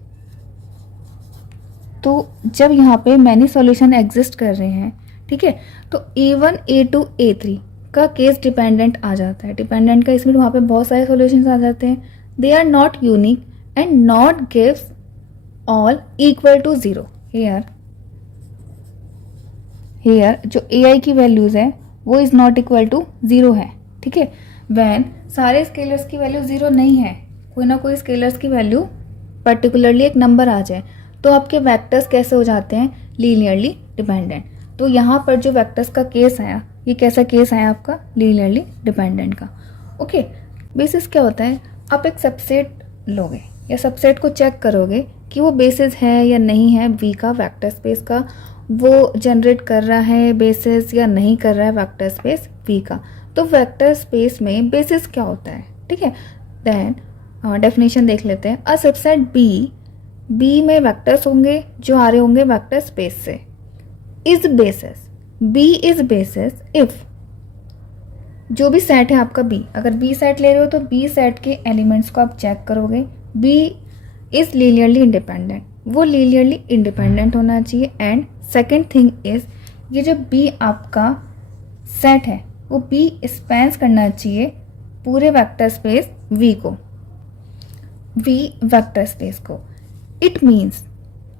तो जब यहाँ पे मैनी सॉल्यूशन एग्जिस्ट कर रहे हैं, ठीक है, तो a1 a2 a3 का केस डिपेंडेंट आ जाता है. डिपेंडेंट का इसमें वहाँ पे बहुत सारे सॉल्यूशंस आ जाते हैं. They are not unique and not gives all equal to 0. Here जो ai की वैल्यूज है वो इज नॉट इक्वल टू 0 है. ठीक है, वैन सारे स्केलर्स की वैल्यू 0 नहीं है, कोई ना कोई स्केलर्स की वैल्यू पर्टिकुलरली एक नंबर आ जाए तो आपके वेक्टर्स कैसे हो जाते हैं, लीनियरली डिपेंडेंट. तो यहाँ पर जो वेक्टर्स का केस आया, ये कैसा केस आया आपका, लीनियरली डिपेंडेंट का. ओके, बेसिस क्या होता है, आप एक सबसेट लोगे या सबसेट को चेक करोगे कि वो बेसिस है या नहीं है वी का, वेक्टर स्पेस का, वो जनरेट कर रहा है बेसिस या नहीं कर रहा है वेक्टर स्पेस वी का। तो वेक्टर स्पेस में बेसिस क्या होता है, ठीक है। देन डेफिनेशन देख लेते हैं। अ सबसेट बी में वेक्टर्स होंगे जो आ रहे होंगे वेक्टर स्पेस से। Is basis, B is basis if, जो भी सेट है आपका बी, अगर बी सेट ले रहे हो तो बी सेट के एलिमेंट्स को आप चेक करोगे। बी इज लीनियरली इंडिपेंडेंट, वो लीनियरली इंडिपेंडेंट होना चाहिए। एंड सेकेंड थिंग इज, ये जो बी आपका सेट है वो बी स्पैन्स करना चाहिए पूरे वेक्टर स्पेस वी को, वी वेक्टर स्पेस को। इट मीन्स,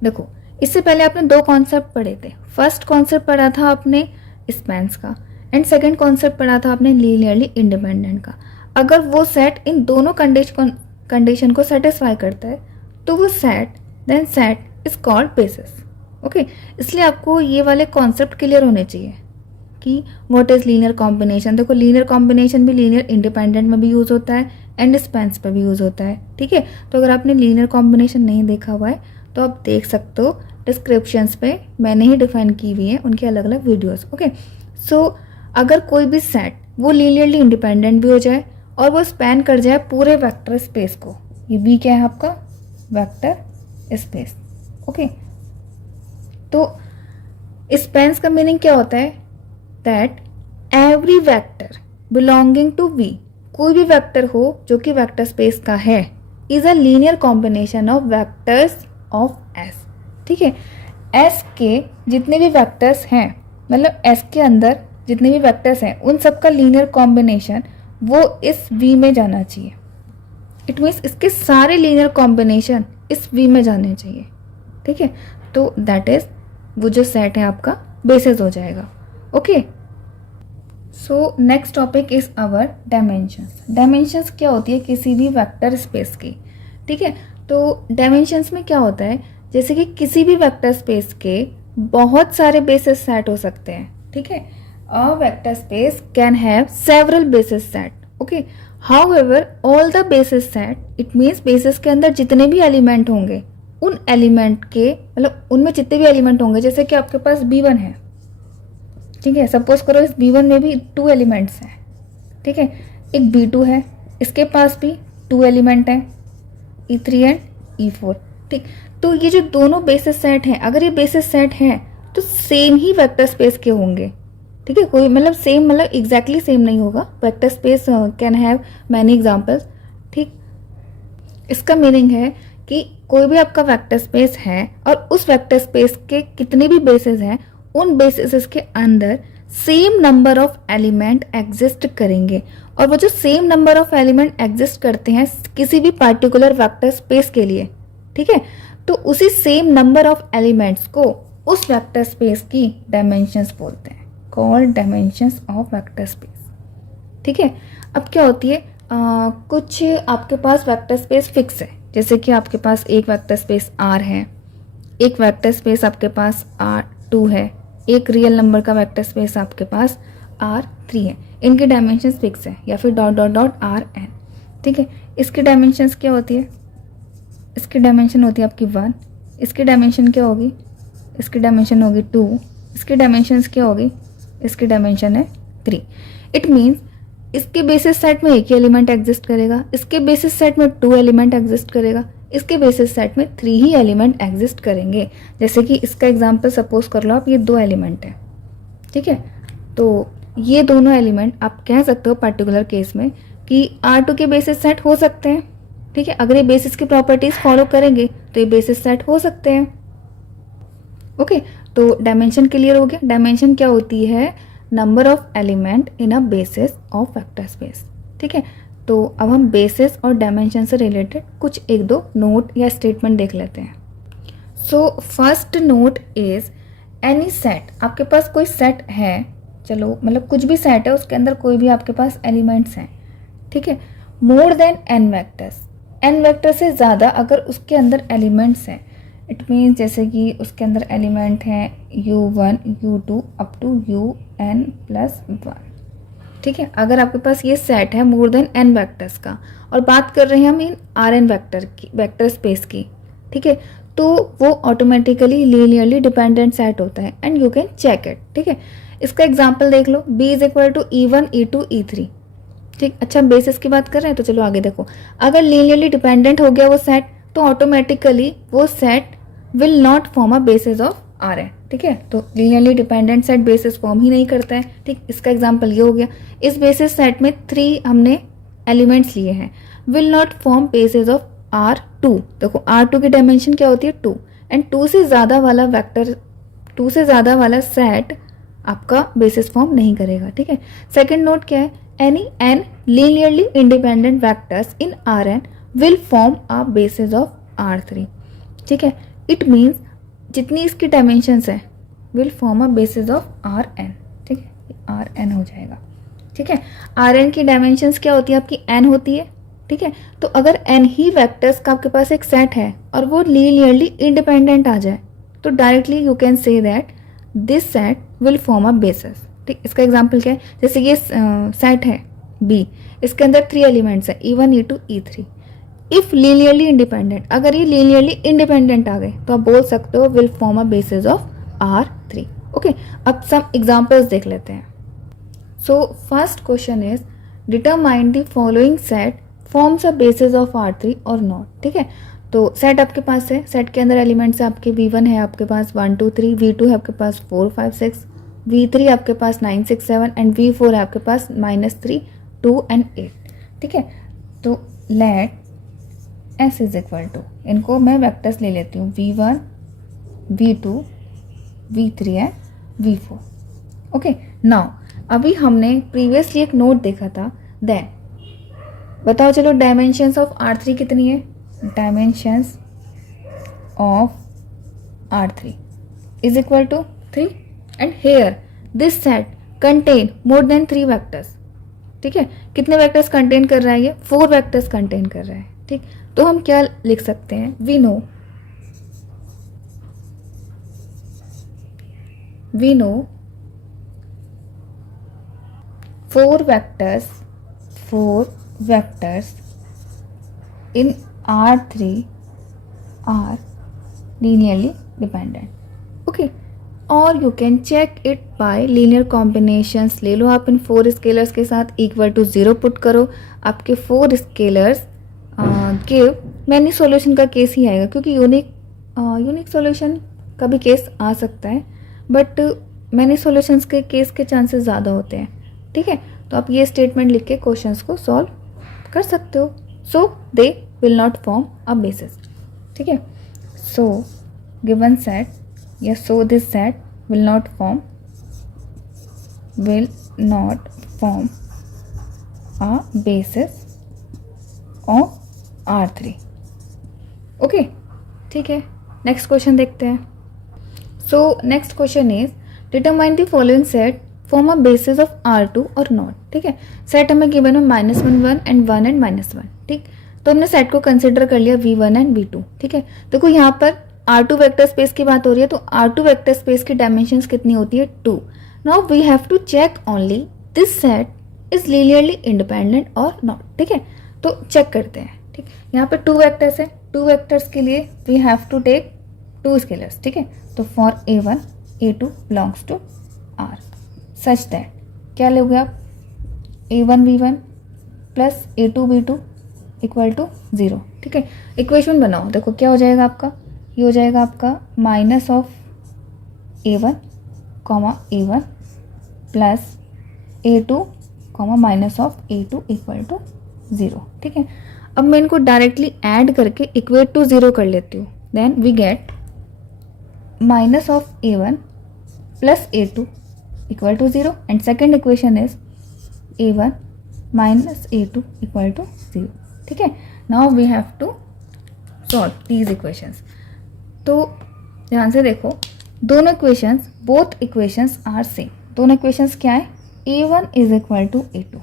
देखो इससे पहले आपने दो कॉन्सेप्ट पढ़े थे। फर्स्ट कॉन्सेप्ट पढ़ा था आपने स्पैन्स का एंड सेकंड कॉन्सेप्ट पढ़ा था आपने लीनियरली इंडिपेंडेंट का। अगर वो सेट इन दोनों कंडीशन को सेटिस्फाई करता है तो वो set, then set is called basis. Okay, इसलिए आपको ये वाले कॉन्सेप्ट क्लियर होने चाहिए कि व्हाट इज लीनियर कॉम्बिनेशन। देखो लीनियर कॉम्बिनेशन भी लीनियर इंडिपेंडेंट में भी यूज़ होता है एंड स्पैन्स पे भी यूज़ होता है, ठीक है। तो अगर आपने लीनियर कॉम्बिनेशन नहीं देखा हुआ है तो आप देख सकते हो, डिस्क्रिप्शंस पे मैंने ही डिफाइन की हुई है उनके अलग अलग वीडियोस। ओके, सो अगर कोई भी सेट वो लीनियरली इंडिपेंडेंट भी हो जाए और वो स्पैन कर जाए पूरे वेक्टर स्पेस को, ये वी क्या है आपका, वेक्टर स्पेस। ओके, तो स्पैन्स का मीनिंग क्या होता है, that every vector belonging to V, कोई भी वेक्टर हो जो कि वेक्टर स्पेस का है, is a linear combination of vectors of S. ठीक है, एस के जितने भी वेक्टर्स हैं, मतलब एस के अंदर जितने भी वेक्टर्स हैं उन सब का लीनियर कॉम्बिनेशन वो इस वी में जाना चाहिए। इट मीन्स इसके सारे लीनियर कॉम्बिनेशन इस वी में जाने चाहिए, ठीक है। तो दैट इज, वो जो सेट है आपका बेसिस हो जाएगा। Okay, so next topic is our dimensions. Dimensions क्या होती है किसी भी वेक्टर स्पेस की, ठीक है। तो डायमेंशंस में क्या होता है, जैसे कि किसी भी वेक्टर स्पेस के बहुत सारे बेसिस सेट हो सकते हैं, ठीक है। A vector space can have several basis set. Okay, however all the basis set, it means basis के अंदर जितने भी एलिमेंट होंगे उन एलिमेंट के, मतलब उनमें जितने भी एलिमेंट होंगे, जैसे कि आपके पास B1 है, ठीक है। सपोज करो इस B1 में भी 2 एलिमेंट्स हैं, ठीक है। एक B2 है, इसके पास भी 2 एलिमेंट हैं, E3 एंड E4, ठीक। तो ये जो दोनों बेसिस सेट हैं, अगर ये बेसिस सेट हैं तो सेम ही वेक्टर स्पेस के होंगे, ठीक है। कोई मतलब सेम, मतलब एग्जैक्टली सेम नहीं होगा। Vector space can have many examples, ठीक। इसका मीनिंग है कि कोई भी आपका वेक्टर स्पेस है और उस वेक्टर स्पेस के कितने भी बेसिस हैं, उन बेसिस के अंदर same number of element exist करेंगे। और वो जो same number of element exist करते हैं किसी भी पार्टिकुलर वेक्टर स्पेस के लिए, ठीक है, तो उसी सेम नंबर ऑफ एलिमेंट्स को उस वेक्टर स्पेस की डायमेंशंस बोलते हैं, called dimensions of vector space, ठीक है। अब क्या होती है, कुछ आपके पास वेक्टर स्पेस फिक्स है, जैसे कि आपके पास एक वेक्टर स्पेस R है, एक वेक्टर स्पेस आपके पास R2 है, एक रियल नंबर का वेक्टर स्पेस आपके पास R3 है। इनके डायमेंशंस फिक्स है, या फिर डॉट डॉट डॉट Rn, ठीक है। इसकी डायमेंशंस क्या होती है, इसकी डायमेंशन होती है आपकी 1, इसकी डायमेंशन क्या होगी, इसकी डायमेंशन होगी 2, इसकी डायमेंशंस क्या होगी, इसकी डायमेंशन है 3। इट मीन्स इसके बेसिस सेट में एक ही एलिमेंट एग्जिस्ट करेगा, इसके बेसिस सेट में 2 एलिमेंट एग्जिस्ट करेगा, इसके बेसिस सेट में 3 ही एलिमेंट एग्जिस्ट करेंगे। जैसे कि इसका एग्जांपल सपोज कर लो आप, ये 2 एलिमेंट है, ठीक है। तो ये दोनों एलिमेंट आप कह सकते हो पर्टिकुलर केस में कि R2 के बेसिस सेट हो सकते हैं, ठीक है। अगर ये बेसिस की प्रॉपर्टीज फॉलो करेंगे तो ये बेसिस सेट हो सकते हैं। ओके, तो डायमेंशन क्लियर हो गया। डायमेंशन क्या होती है, number of element in a basis of vector space, ठीक है। तो अब हम बेसिस और डायमेंशन से रिलेटेड कुछ एक दो नोट या स्टेटमेंट देख लेते हैं। So first note is, any set, आपके पास कोई सेट है, चलो मतलब कुछ भी सेट है, उसके अंदर कोई भी आपके पास एलिमेंट्स हैं, ठीक है, more than n vectors, n vector से ज़्यादा अगर उसके अंदर एलिमेंट्स हैं, इट मीन्स जैसे कि उसके अंदर एलिमेंट हैं U1 U2 up to UN+1, ठीक है, अगर आपके पास ये सेट है मोर देन n वेक्टर्स का, और बात कर रहे हैं हम इन Rn वेक्टर की, वेक्टर स्पेस की, ठीक है, तो वो ऑटोमेटिकली लीनियरली डिपेंडेंट सेट होता है and you can check it. ठीक है, इसका एग्जांपल देख लो, B is equal to E1 E2 E3। ठीक, अच्छा बेसिस की बात कर रहे हैं तो चलो आगे देखो, अगर लीनियरली डिपेंडेंट हो गया वो सेट तो ऑटोमेटिकली वो set will not form a basis of Rn। ठीक है, तो linearly dependent set basis form ही नहीं करता है। ठीक, इसका एग्जांपल ये हो गया। इस बेसिस सेट में 3 हमने एलिमेंट्स लिए हैं, will not form basis of R2। देखो R2 की डायमेंशन क्या होती है 2, एंड 2 से ज़्यादा वाला वेक्टर, 2 से ज़्यादा वाला सेट आपका बेसिस फॉर्म नहीं करेगा। ठीक है, सेकेंड नोट क्या है, any n linearly independent vectors in Rn will form a basis of R3। ठीक है, इट मीन्स जितनी इसकी डायमेंशंस है will form a basis of Rn। ठीक है, Rn हो जाएगा। ठीक है, Rn की डायमेंशंस क्या होती है आपकी, n होती है। ठीक है, तो अगर n ही वेक्टर्स का आपके पास एक सेट है और वो लीनियरली इंडिपेंडेंट आ जाए तो directly you can say that this set will form a basis. ठीक, इसका एग्जाम्पल क्या है, जैसे ये सेट है B, इसके अंदर 3 एलिमेंट्स है E1 E2 E3। If linearly independent, अगर ये लीनियरली इंडिपेंडेंट आ गए तो आप बोल सकते हो will form a basis of R3। Okay, अब सम एग्जांपल्स देख लेते हैं। So first question is determine the following set forms a basis of R3 और नॉट। ठीक है, तो सेट आपके पास है, सेट के अंदर एलिमेंट्स है आपके V1 है आपके पास 1 2 3, V2 है आपके पास 4 5 6, V3 आपके पास 9 6 7 एंड V4 है आपके पास -3 2 एंड 8। ठीक है, तो let S is equal to, इनको मैं वेक्टर्स ले लेती हूँ V1 V2 V3 and V4। Okay, now अभी हमने प्रीवियसली एक नोट देखा था, देन बताओ चलो डायमेंशंस ऑफ R3 कितनी है, dimensions of R3 is equal to 3 and here this set contain more than 3 vectors. ठीक है, कितने वेक्टर्स कंटेन कर रहा है ये, 4 वेक्टर्स कंटेन कर रहा है। ठीक, तो हम क्या लिख सकते हैं, we know 4 vectors in R3 are linearly dependent. Okay, और you can check it by linear combinations. ले लो आप इन 4 स्केलर्स के साथ इक्वल टू 0 पुट करो, आपके 4 स्केलर्स गिव मैनी सॉल्यूशन का केस ही आएगा, क्योंकि यूनिक सॉल्यूशन का भी केस आ सकता है बट मैनी सॉल्यूशंस के केस के चांसेस ज़्यादा होते हैं। ठीक है, तो आप ये स्टेटमेंट लिख के क्वेश्चंस को सॉल्व कर सकते हो। So they will not form a basis. ठीक है, सो गिवन सेट या so this set will not form a basis of R3। Okay, ठीक है, नेक्स्ट क्वेश्चन देखते हैं। So next question is determine the following set form a basis of R2 और नॉट। ठीक है, सेट हमें गिवन है -1 1 एंड 1 एंड -1। ठीक, तो हमने सेट को कंसिडर कर लिया V1 एंड V2। ठीक है, देखो यहाँ पर R2 वेक्टर स्पेस की बात हो रही है, तो R2 वेक्टर स्पेस की डायमेंशंस कितनी होती है 2। Now we have to check only this set is linearly independent और नॉट। ठीक है, तो चेक करते हैं। ठीक, यहाँ पर 2 वेक्टर्स है, 2 वेक्टर्स के लिए we have to take 2 scalars. ठीक है, तो for A1 A2 belongs to R such that क्या लोगे आप, A1 V1 plus A2 V2 equal to 0। ठीक है, इक्वेशन बनाओ, देखो क्या हो जाएगा आपका, ये हो जाएगा आपका minus of A1 A1 plus A2 minus of A2 equal to 0। ठीक है, अब मैं इनको डायरेक्टली ऐड करके इक्वेट टू 0 कर लेती हूँ, then we get minus of A1 plus A2 equal to 0 and second equation is A1 minus A2 equal to 0। ठीक है, now we have to solve these equations. तो ध्यान से देखो, दोनों equations, both equations are same. दोनों इक्वेशंस क्या है, A1 is equal to A2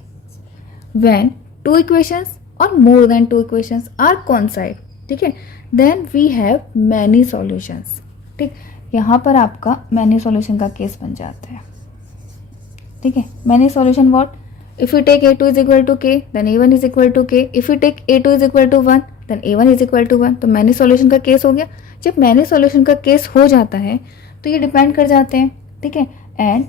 when 2 equations और more than 2 equations are coincide. ठीक है, then we have many solutions. ठीक, यहाँ पर आपका मैनी सॉल्यूशन का केस बन जाता है। ठीक है, many solution what, If we take A2 is equal to K, then A1 is equal to K. If we take A2 is equal to 1, then A1 is equal to 1. तो मैंने सॉल्यूशन का केस हो गया. जब मैंने सॉल्यूशन का केस हो जाता है तो ये डिपेंड कर जाते हैं, ठीक है. And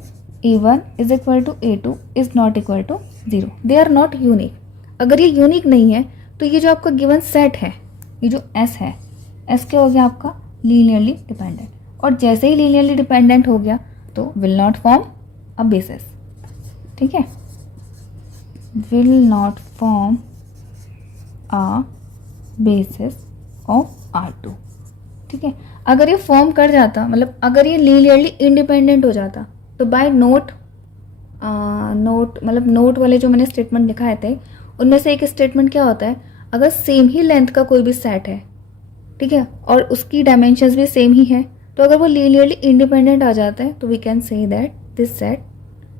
A1 is equal to A2 is not equal to 0. They are not unique. अगर ये यूनिक नहीं है तो ये जो आपका गिवन सेट है, ये जो S है, S क्या हो गया आपका लीनियरली डिपेंडेंट. और जैसे ही लीनियरली डिपेंडेंट हो गया तो will not form a basis, ठीक है. Will not form a basis of R2, ठीक है. अगर ये फॉर्म कर जाता, मतलब अगर ये लीनियरली इंडिपेंडेंट हो जाता, तो बाय नोट मतलब नोट वाले जो मैंने स्टेटमेंट लिखाए थे उनमें से एक स्टेटमेंट क्या होता है, अगर सेम ही लेंथ का कोई भी सेट है, ठीक है, और उसकी डायमेंशंस भी सेम ही है, तो अगर वो लीनियरली इंडिपेंडेंट आ जाता है तो we can say that this set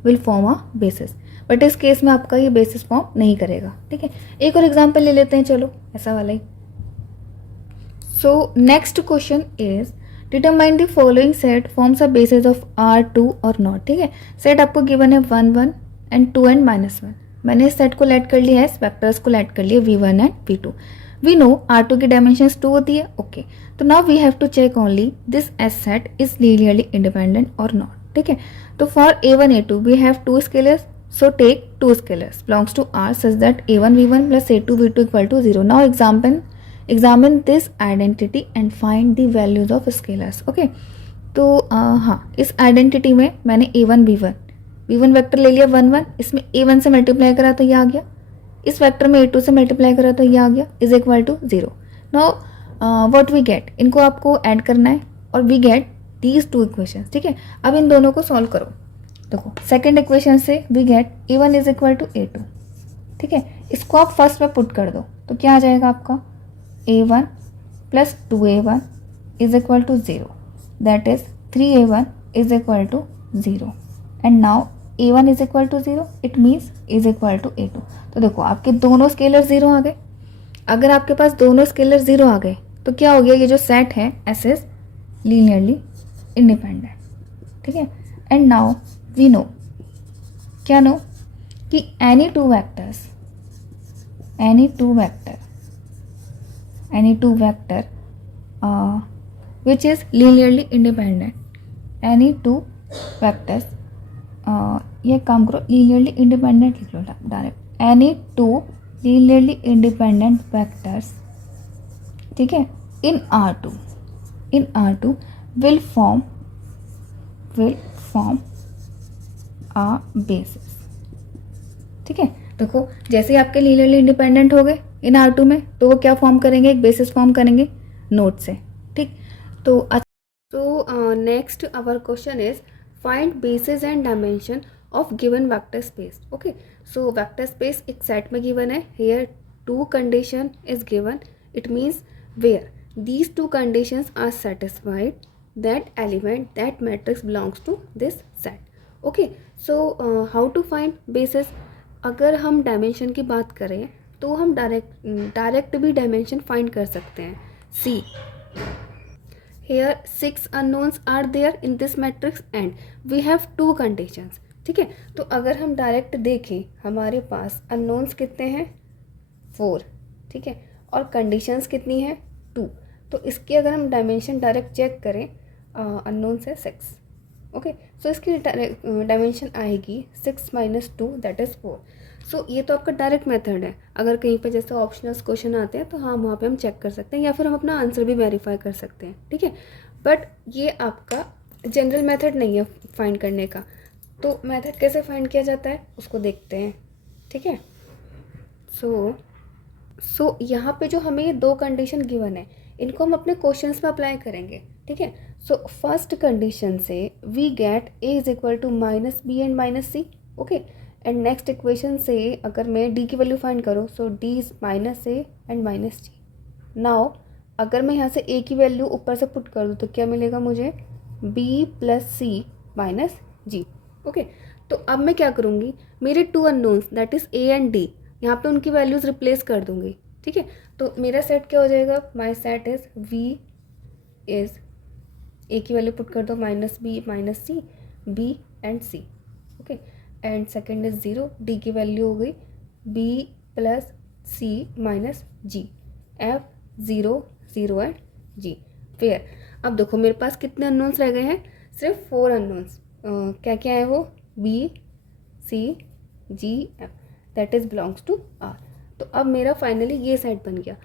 will form a basis. But इस केस में आपका ये बेसिस फॉर्म नहीं करेगा, ठीक है. एक और एग्जाम्पल ले लेते हैं, चलो ऐसा वाला ही. So next question is determine the following set forms a basis of R2 और नॉट, ठीक है. सेट आपको गिवन है 1 1 एंड 2 एंड -1. मैंने इस सेट को लेट कर लिया है, इस वेक्टर्स को लेट कर लिया V1 and V2. We know R2 की डायमेंशंस 2 होती है, ओके. तो now we have to check only this S set is linearly independent और नॉट, ठीक है. तो for A1 A2 we have 2 scalars, so take 2 scalars belongs to R such that A1 V1 plus A2 V2 equal to 0. Now examine this identity and find the values of scalars, okay. तो हाँ, इस आइडेंटिटी में मैंने A1 V1 वेक्टर ले लिया 1 1, इसमें A1 से मल्टीप्लाई करा तो ये आ गया, इस वेक्टर में A2 से मल्टीप्लाई करा तो ये आ गया, is equal to 0. Now what we get, इनको आपको ऐड करना है और वी गेट दीज 2 इक्वेशंस, ठीक है. अब इन दोनों को सॉल्व करो. देखो सेकेंड इक्वेशन से we get A1 is equal to A2, ठीक है. इसको आप फर्स्ट में पुट कर दो तो क्या आ जाएगा आपका A1 plus 2A1 is equal to 0, that is 3A1 is equal to 0. And now A1 is equal to 0, it means is equal to A2. तो देखो आपके दोनों स्केलर 0 आ गए. अगर आपके पास दोनों स्केलर 0 आ गए तो क्या हो गया, ये जो सेट है S इज लीनियरली इंडिपेंडेंट, ठीक है. एंड नाउ वी नो, क्या नो, कि any two vector which is linearly independent, any two vectors, ये काम करो linearly independent लिख लो direct, any two linearly independent vectors, ठीक है, in R2 will form a basis, ठीक है. देखो जैसे ही आपके लीनियरली इंडिपेंडेंट हो गए इन R2 में, तो वो क्या फॉर्म करेंगे, एक बेसिस फॉर्म करेंगे नोट से, ठीक. तो next our question is find basis and dimension of given vector space, okay. So vector space एक सेट में गिवन है, here 2 condition is given, it means where these 2 conditions are satisfied that element that matrix belongs to this set, okay. So how to find basis, अगर हम डायमेंशन की बात करें तो हम डायरेक्ट भी डायमेंशन फाइंड कर सकते हैं. सी here 6 unknowns are there in this matrix and we have 2 conditions, ठीक है. तो अगर हम डायरेक्ट देखें हमारे पास unknowns कितने हैं 4, ठीक है, और कंडीशंस कितनी है 2. तो इसकी अगर हम डायमेंशन डायरेक्ट चेक करें अननोन से 6, ओके. सो इसकी डायमेंशन आएगी 6 - 2 दैट इज़ 4. सो ये तो आपका डायरेक्ट मेथड है. अगर कहीं पे जैसे ऑप्शनल्स क्वेश्चन आते हैं तो हाँ वहाँ पे हम चेक कर सकते हैं या फिर हम अपना आंसर भी वेरीफाई कर सकते हैं, ठीक है. बट ये आपका जनरल मेथड नहीं है फाइंड करने का. तो मेथड कैसे फाइंड किया जाता है उसको देखते हैं, ठीक है. सो यहाँ पे जो हमें ये 2 कंडीशन गिवन है इनको हम अपने क्वेश्चंस में अप्लाई करेंगे, ठीक है. सो फर्स्ट कंडीशन से we get A is equal to -B and -C, okay. And next equation से अगर मैं D की वैल्यू फाइंड करूँ so D is -A and -G. Now अगर मैं यहाँ से A की वैल्यू ऊपर से पुट कर दूँ तो क्या मिलेगा मुझे B + C - G, ओके. तो अब मैं क्या करूँगी, मेरे 2 unknowns that is A and D, यहाँ पे उनकी वैल्यूज़ रिप्लेस कर दूँगी, ठीक है. तो मेरा सेट क्या हो जाएगा, my set is V is A की वैल्यू पुट कर दो -B - C, B and C, okay. And second is 0, D की वैल्यू हो गई B plus C minus G, F 0 0 and G. फिर अब देखो मेरे पास कितने अननोन्स रह गए हैं, सिर्फ 4 अननोन्स। क्या क्या है वो, B C G F, that is belongs to R. तो अब मेरा फाइनली ये सेट बन गया,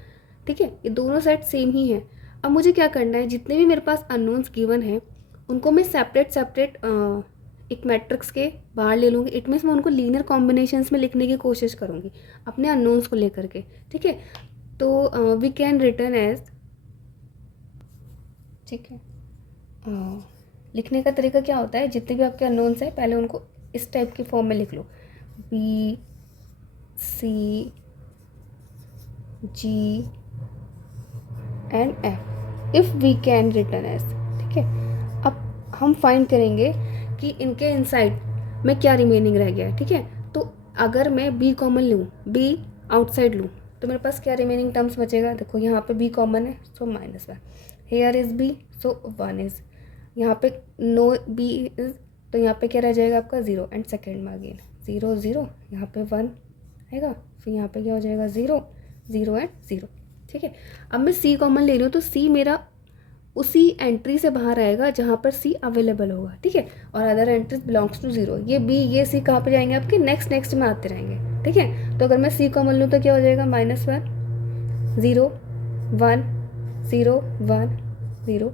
ठीक है, ये दोनों सेट सेम ही हैं। अब मुझे क्या करना है, जितने भी मेरे पास अननोन्स गिवन हैं उनको मैं सेपरेट एक मैट्रिक्स के बाहर ले लूँगी। इट मीन्स मैं उनको लीनियर कॉम्बिनेशंस में लिखने की कोशिश करूँगी अपने अननोन्स को लेकर के, ठीक है। तो वी कैन रिटर्न एज, ठीक है, लिखने का तरीका क्या होता है, जितने भी आपके अननोन्स हैं पहले उनको इस टाइप की फॉर्म में लिख लो, B C G and F if we can return as, ठीक है। अब हम फाइंड करेंगे कि इनके इनसाइड में क्या रिमेनिंग रह गया है, ठीक है। तो अगर मैं बी कॉमन लूँ, बी आउटसाइड लूँ, तो मेरे पास क्या रिमेनिंग टर्म्स बचेगा, देखो यहाँ पे बी कॉमन है so -1, here is B so 1 is, यहाँ पे नो बी इज, तो यहाँ पे क्या रह जाएगा आपका 0 एंड सेकेंड में अगेन 0 0, यहाँ पे 1 आएगा, फिर यहाँ पे क्या हो जाएगा 0 0 एंड 0, ठीक है। अब मैं सी कॉमन ले रही हूँ तो सी मेरा उसी एंट्री से बाहर आएगा जहाँ पर सी अवेलेबल होगा, ठीक है, और अदर एंट्रीज बिलोंग्स टू 0। ये बी ये सी कहाँ पे जाएंगे आपके, नेक्स्ट में आते रहेंगे, ठीक है। तो अगर मैं सी कॉमन लूँ तो क्या हो जाएगा, -1 0 1 0 1 0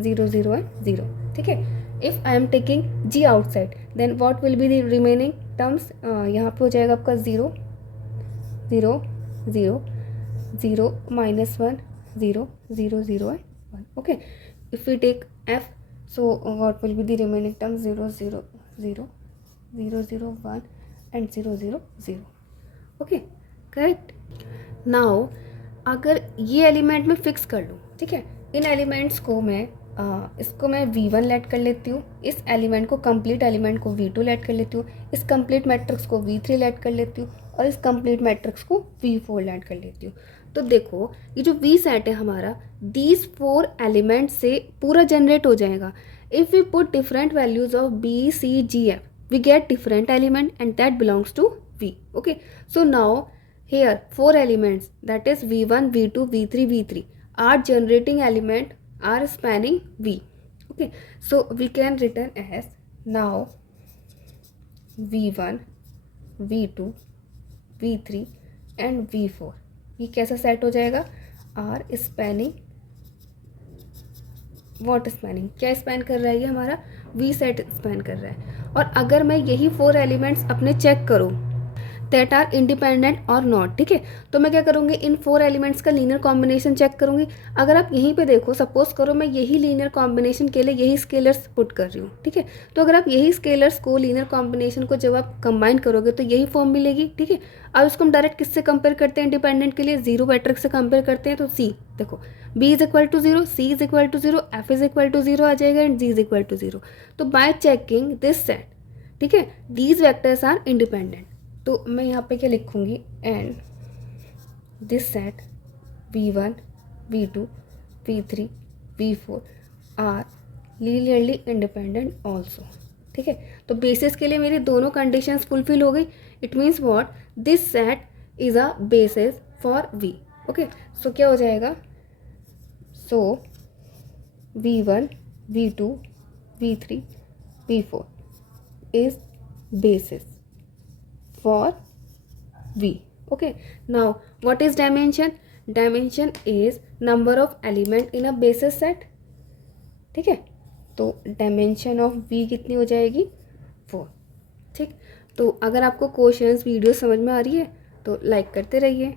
0 0 एंड 0, ठीक है। If I am taking G outside then what will be the remaining terms, यहाँ पे हो जाएगा आपका 0 0 0 0 -1 0 0 0 and 1, okay. If we take f, so what will be the remaining term, 0 0 0 0 0 1 and 0 0 0, okay, correct. now अगर ये एलिमेंट में फिक्स कर लूँ, ठीक है, इन एलिमेंट्स को मैं इसको मैं v1 लेट कर लेती हूँ, इस एलिमेंट को कंप्लीट एलिमेंट को v2 लेट कर लेती हूँ, इस कंप्लीट मैट्रिक्स को v3 लेट कर लेती हूँ, और इस कंप्लीट मैट्रिक्स को v4 लेट कर लेती हूँ। तो देखो ये जो v सेट है हमारा, दीज 4 एलिमेंट से पूरा जनरेट हो जाएगा। If we put different values of B C G F we get different element and that belongs to v, okay. So now here 4 elements, that is v1 v2 v3 v3 are generating element are spanning v, okay. So we can return as now v1 v2 v3 and v4, ये कैसा सेट हो जाएगा, आर स्पैनिंग, वॉट स्पैनिंग, क्या स्पैन कर रहा है ये हमारा, वी सेट स्पैन कर रहा है। और अगर मैं यही 4 एलिमेंट्स अपने चेक करूँ दैट आर इंडिपेंडेंट और नॉट, ठीक है, तो मैं क्या करूँगी, इन 4 एलिमेंट्स का लीनियर कॉम्बिनेशन चेक करूँगी। अगर आप यहीं पे देखो, सपोज करो मैं यही लीनियर कॉम्बिनेशन के लिए यही स्केलर्स पुट कर रही हूँ, ठीक है, तो अगर आप यही स्केलर्स को लीनियर कॉम्बिनेशन को जब आप कंबाइन करोगे तो यही फॉर्म मिलेगी, ठीक है। अब इसको हम डायरेक्ट किससे कंपेयर करते हैं, इंडिपेंडेंट के लिए 0 मैट्रिक्स से कंपेयर करते हैं, तो सी देखो b is equal to 0, c is equal to 0, f is equal to 0 आ जाएगा and g is equal to 0। तो बाय चेकिंग दिस सेट, ठीक है, दीज वेक्टर्स आर इंडिपेंडेंट। तो मैं यहाँ पे क्या लिखूँगी, and this set v1 v2 v3 v4 are linearly independent also, ठीक है। तो बेसिस के लिए मेरी दोनों कंडीशंस फुलफिल हो गई। It means what, this set is a basis for v, okay. सो क्या हो जाएगा, सो v1 v2 v3 v4 is basis for v, okay. Now what is dimension, dimension is number of element in a basis set, ठीक है। तो डायमेंशन ऑफ v कितनी हो जाएगी, 4, ठीक। तो अगर आपको क्वेश्चंस वीडियो समझ में आ रही है तो लाइक करते रहिए।